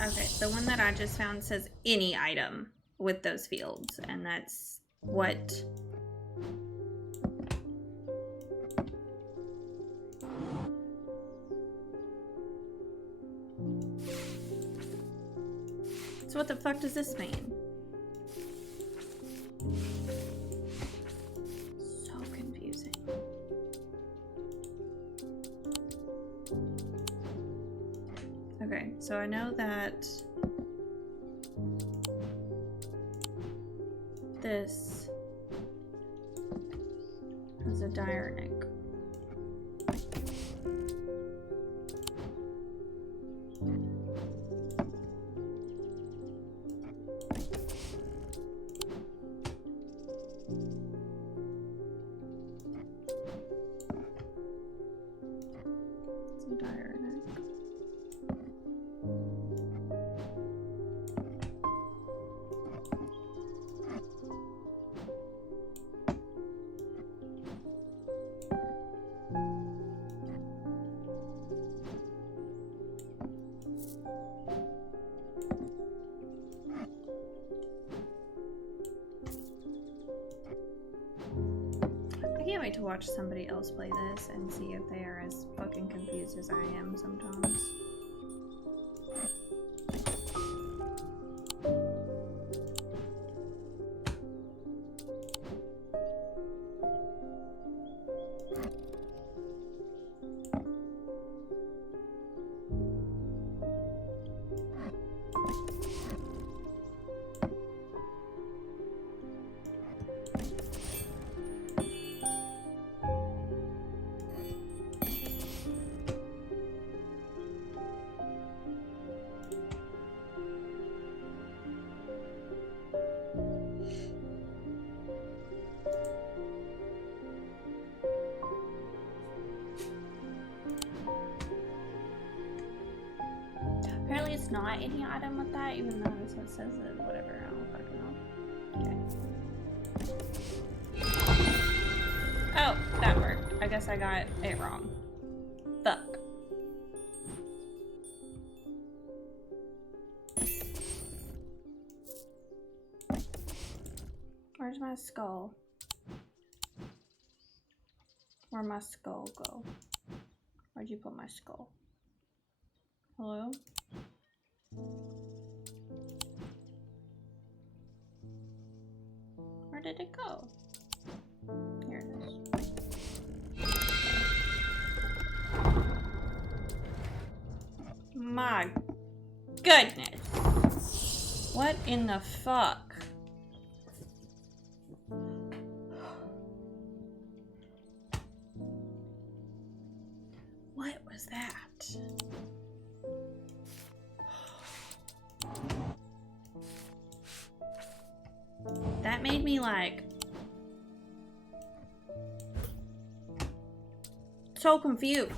Okay, the one that I just found says any item with those fields, and that's what... So what the fuck does this mean? So confusing. Okay, so I know that this has a dire neck. It's a dire neck. I can't wait to watch somebody else play this and see if they are as fucking confused as I am sometimes. Apparently it's not any item with that, even though that's what it says it, whatever, I don't fucking know. Okay. Oh, that worked. I guess I got it wrong. Fuck. Where's my skull? Where'd my skull go? Where'd you put my skull? Hello? Where did it go? Here it is. My goodness. What in the fuck? What was that? That made me like so confused.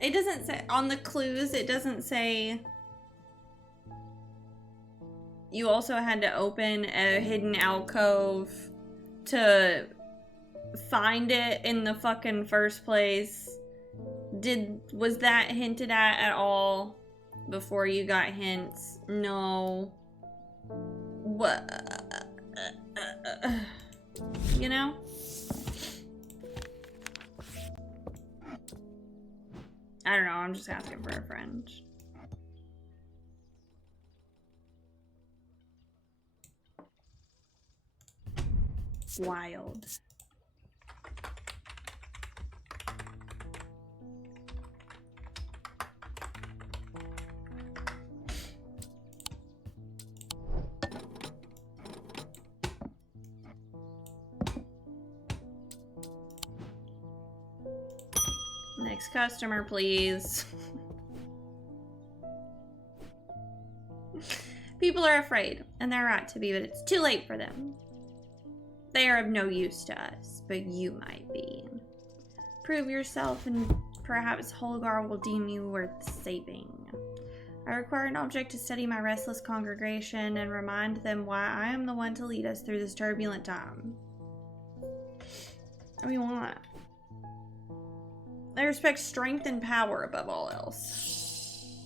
It doesn't say on the clues, it doesn't say you also had to open a hidden alcove to find it in the fucking first place. Was that hinted at all before you got hints? No. What? You know? I don't know, I'm just asking for a friend. Wild. Next customer, please. People are afraid, and they're right to be, but it's too late for them. They are of no use to us, but you might be. Prove yourself, and perhaps Holgar will deem you worth saving. I require an object to steady my restless congregation and remind them why I am the one to lead us through this turbulent time. What do you want? I respect strength and power above all else.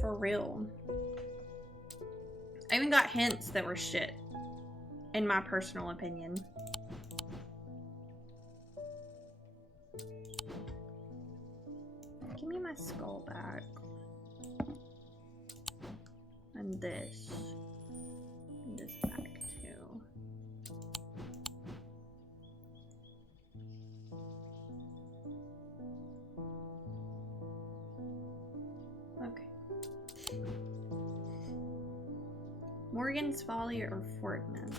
For real. I even got hints that were shit, in my personal opinion. Give me my skull back. And this. And this back too. Okay. Morgan's Folly or Fortnite?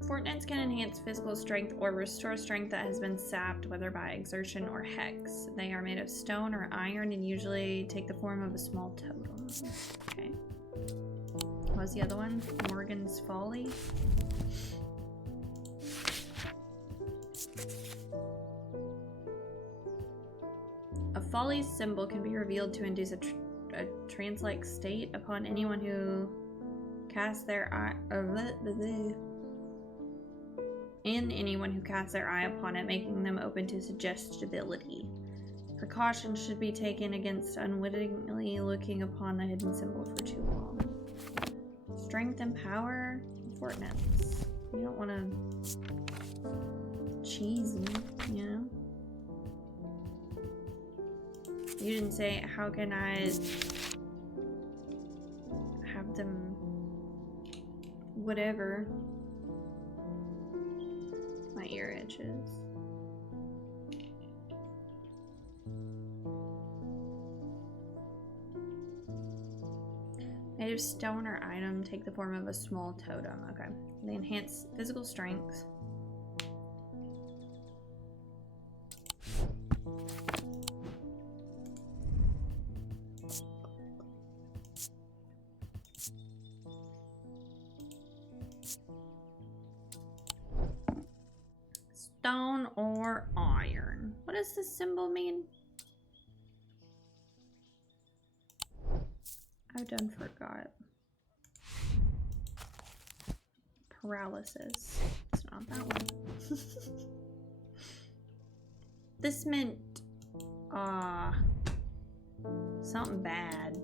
Fortnites can enhance physical strength or restore strength that has been sapped, whether by exertion or hex. They are made of stone or iron and usually take the form of a small totem. Okay. What was the other one? Morgan's Folly? A folly symbol can be revealed to induce a trance-like state upon anyone who casts their eye upon it, making them open to suggestibility. Precautions should be taken against unwittingly looking upon the hidden symbol for too long. Strength and power, Fortnites. You don't want to cheese them, you know? You didn't say, how can I have them whatever. My ear itches. Made of stone or item, take the form of a small totem. Okay. They enhance physical strength. Stone or iron. What does this symbol mean? I done forgot. Paralysis. It's not that one. This meant something bad.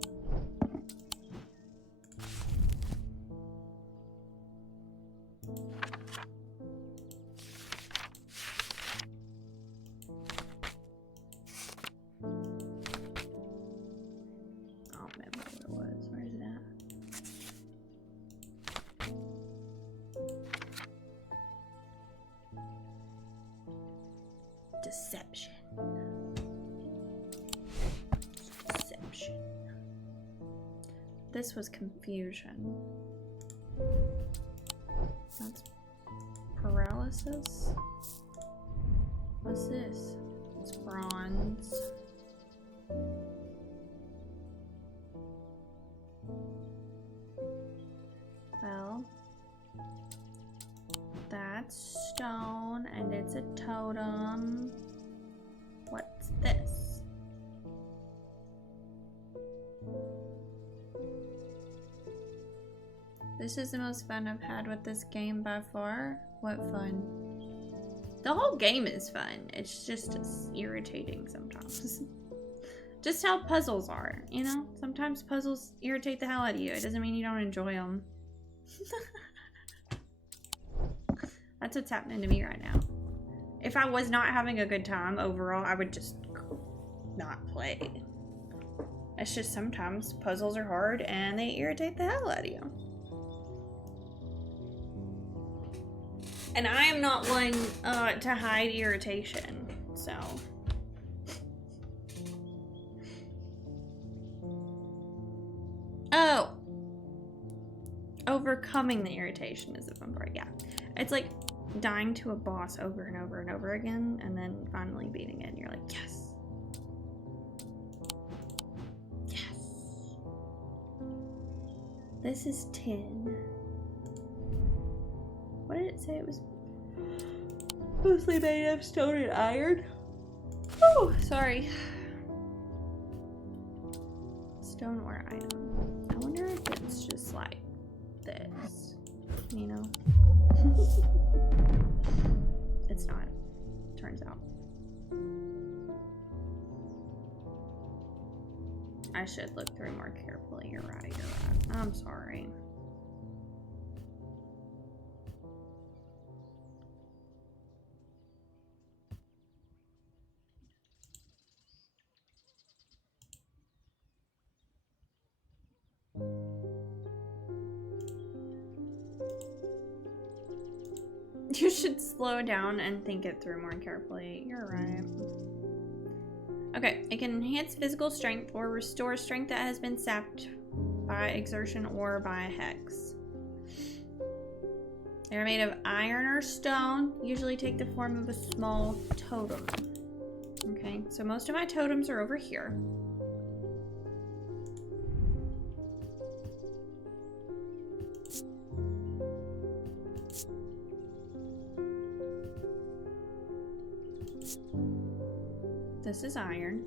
Deception. Deception. This was confusion. That's paralysis. What's this? It's bronze. is a totem. What's this? This is the most fun I've had with this game by far. What fun? The whole game is fun. It's just irritating sometimes. Just how puzzles are, you know? Sometimes puzzles irritate the hell out of you. It doesn't mean you don't enjoy them. That's what's happening to me right now. If I was not having a good time overall, I would just not play. It's just sometimes puzzles are hard and they irritate the hell out of you. And I am not one to hide irritation, so. Oh. Overcoming the irritation is the fun part, yeah. It's like dying to a boss over and over and over again, and then finally beating it, and you're like, yes. Yes. This is tin. What did it say it was? Mostly made of stone and iron. Oh, sorry. Stone or iron. I wonder if it's just like this, you know? It's not, turns out. I should look through more carefully. You're right, you're right. I'm sorry. You should slow down and think it through more carefully. You're right. Okay, it can enhance physical strength or restore strength that has been sapped by exertion or by a hex. They're made of iron or stone, usually take the form of a small totem. Okay, so most of my totems are over here. This is iron.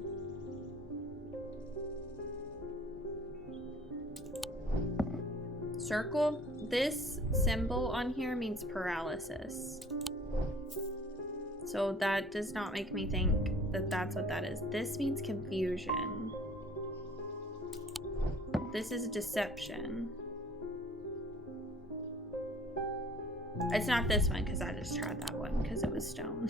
Circle. This symbol on here means paralysis. So that does not make me think that that's what that is. This means confusion. This is deception. It's not this one because I just tried that one because it was stone.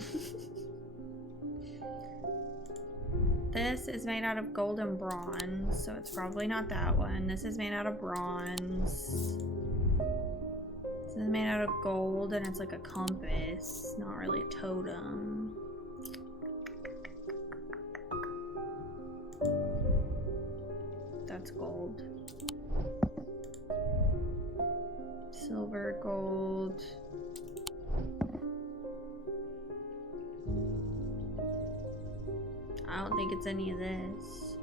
This is made out of gold and bronze, so it's probably not that one. This is made out of bronze. This is made out of gold, and it's like a compass, not really a totem. That's gold. Silver, gold. I don't think it's any of this.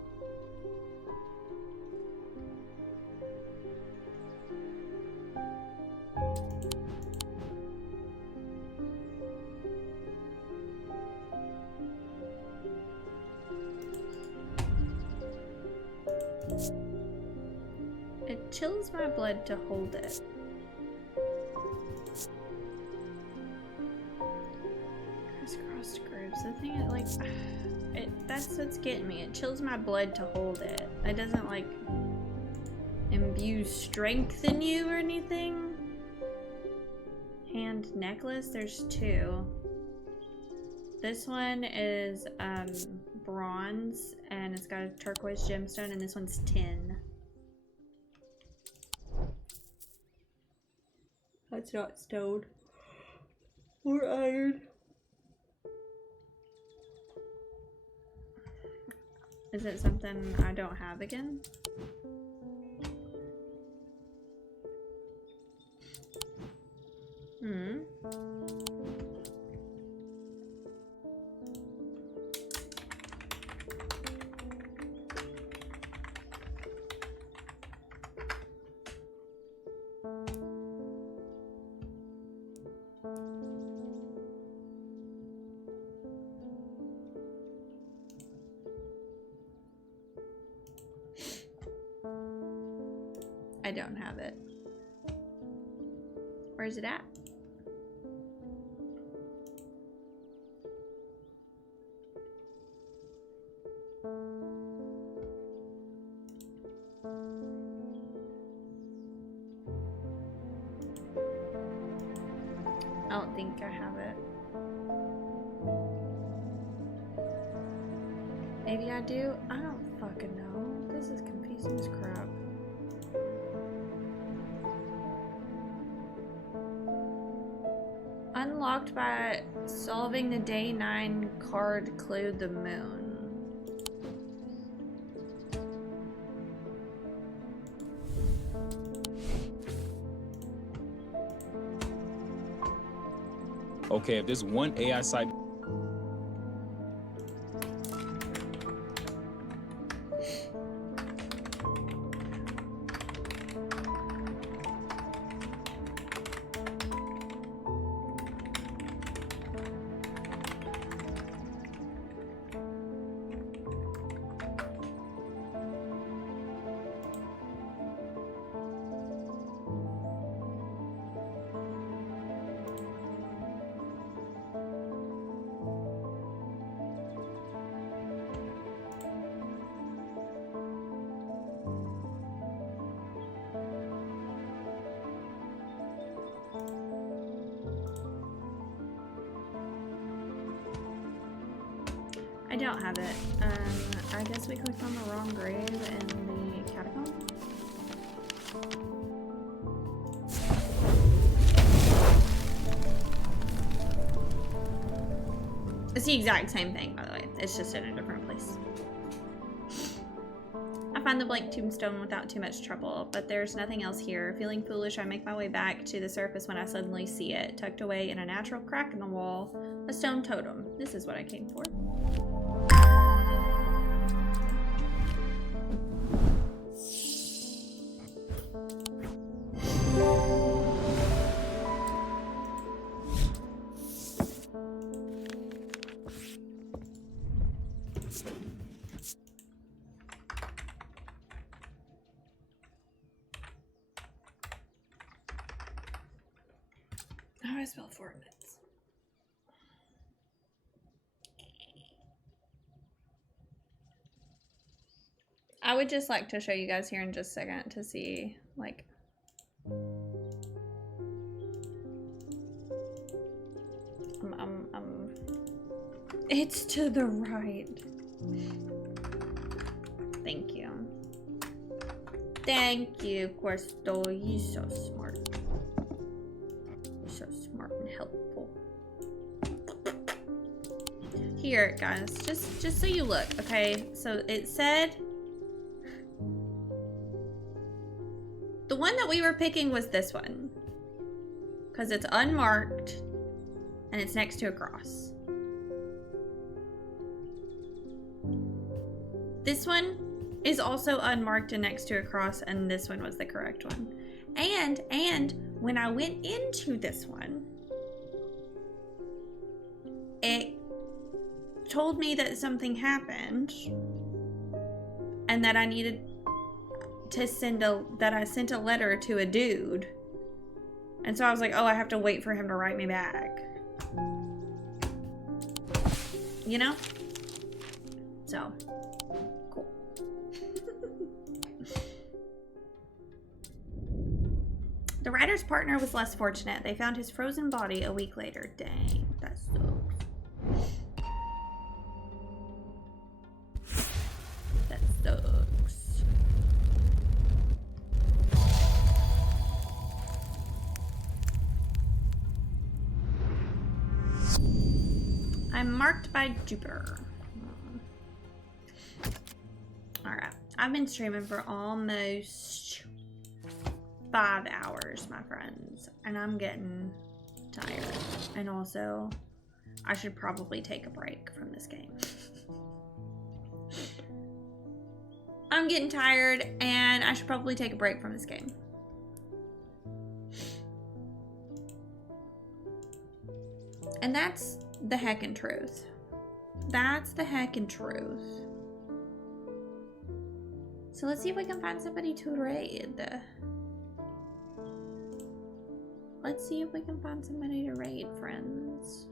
It chills my blood to hold it. Crisscrossed grooves. The thing is, like, that's what's getting me. It chills my blood to hold it. It doesn't, like, imbue strength in you or anything. Hand necklace. There's two. This one is bronze, and it's got a turquoise gemstone, and this one's tin. That's not stone or iron. Is it something I don't have again? Hmm. I don't have it. Where's it at? I don't think I have it. Maybe I do? I don't fucking know. This is confusing as crap. Unlocked by solving the day 9 card clue, the moon. Okay, if there's one AI site. I don't have it. I guess we clicked on the wrong grave in the catacomb. It's the exact same thing, by the way. It's just in a different place. I find the blank tombstone without too much trouble, but there's nothing else here. Feeling foolish, I make my way back to the surface when I suddenly see it, tucked away in a natural crack in the wall, a stone totem. This is what I came for. Oh, I spelled 4 minutes. I would just like to show you guys here in just a second to see, like, it's to the right. Thank you. Thank you, Questo. You're so smart. You're so smart and helpful. Here, guys, just so you look, okay? So it said the one that we were picking was this one, because it's unmarked and it's next to a cross. This one is also unmarked and next to a cross, and this one was the correct one. And when I went into this one, it told me that something happened and that I needed to I sent a letter to a dude. And so I was like, oh, I have to wait for him to write me back. You know? So, cool. The writer's partner was less fortunate. They found his frozen body a week later. Dang, that sucks. That sucks. I'm marked by Jupiter. Alright. I've been streaming for almost 5 hours, my friends. And I'm getting tired. And also, I should probably take a break from this game. I'm getting tired, and I should probably take a break from this game. And that's the heckin' truth. That's the heckin' truth. So let's see if we can find somebody to raid. Let's see if we can find somebody to raid, friends.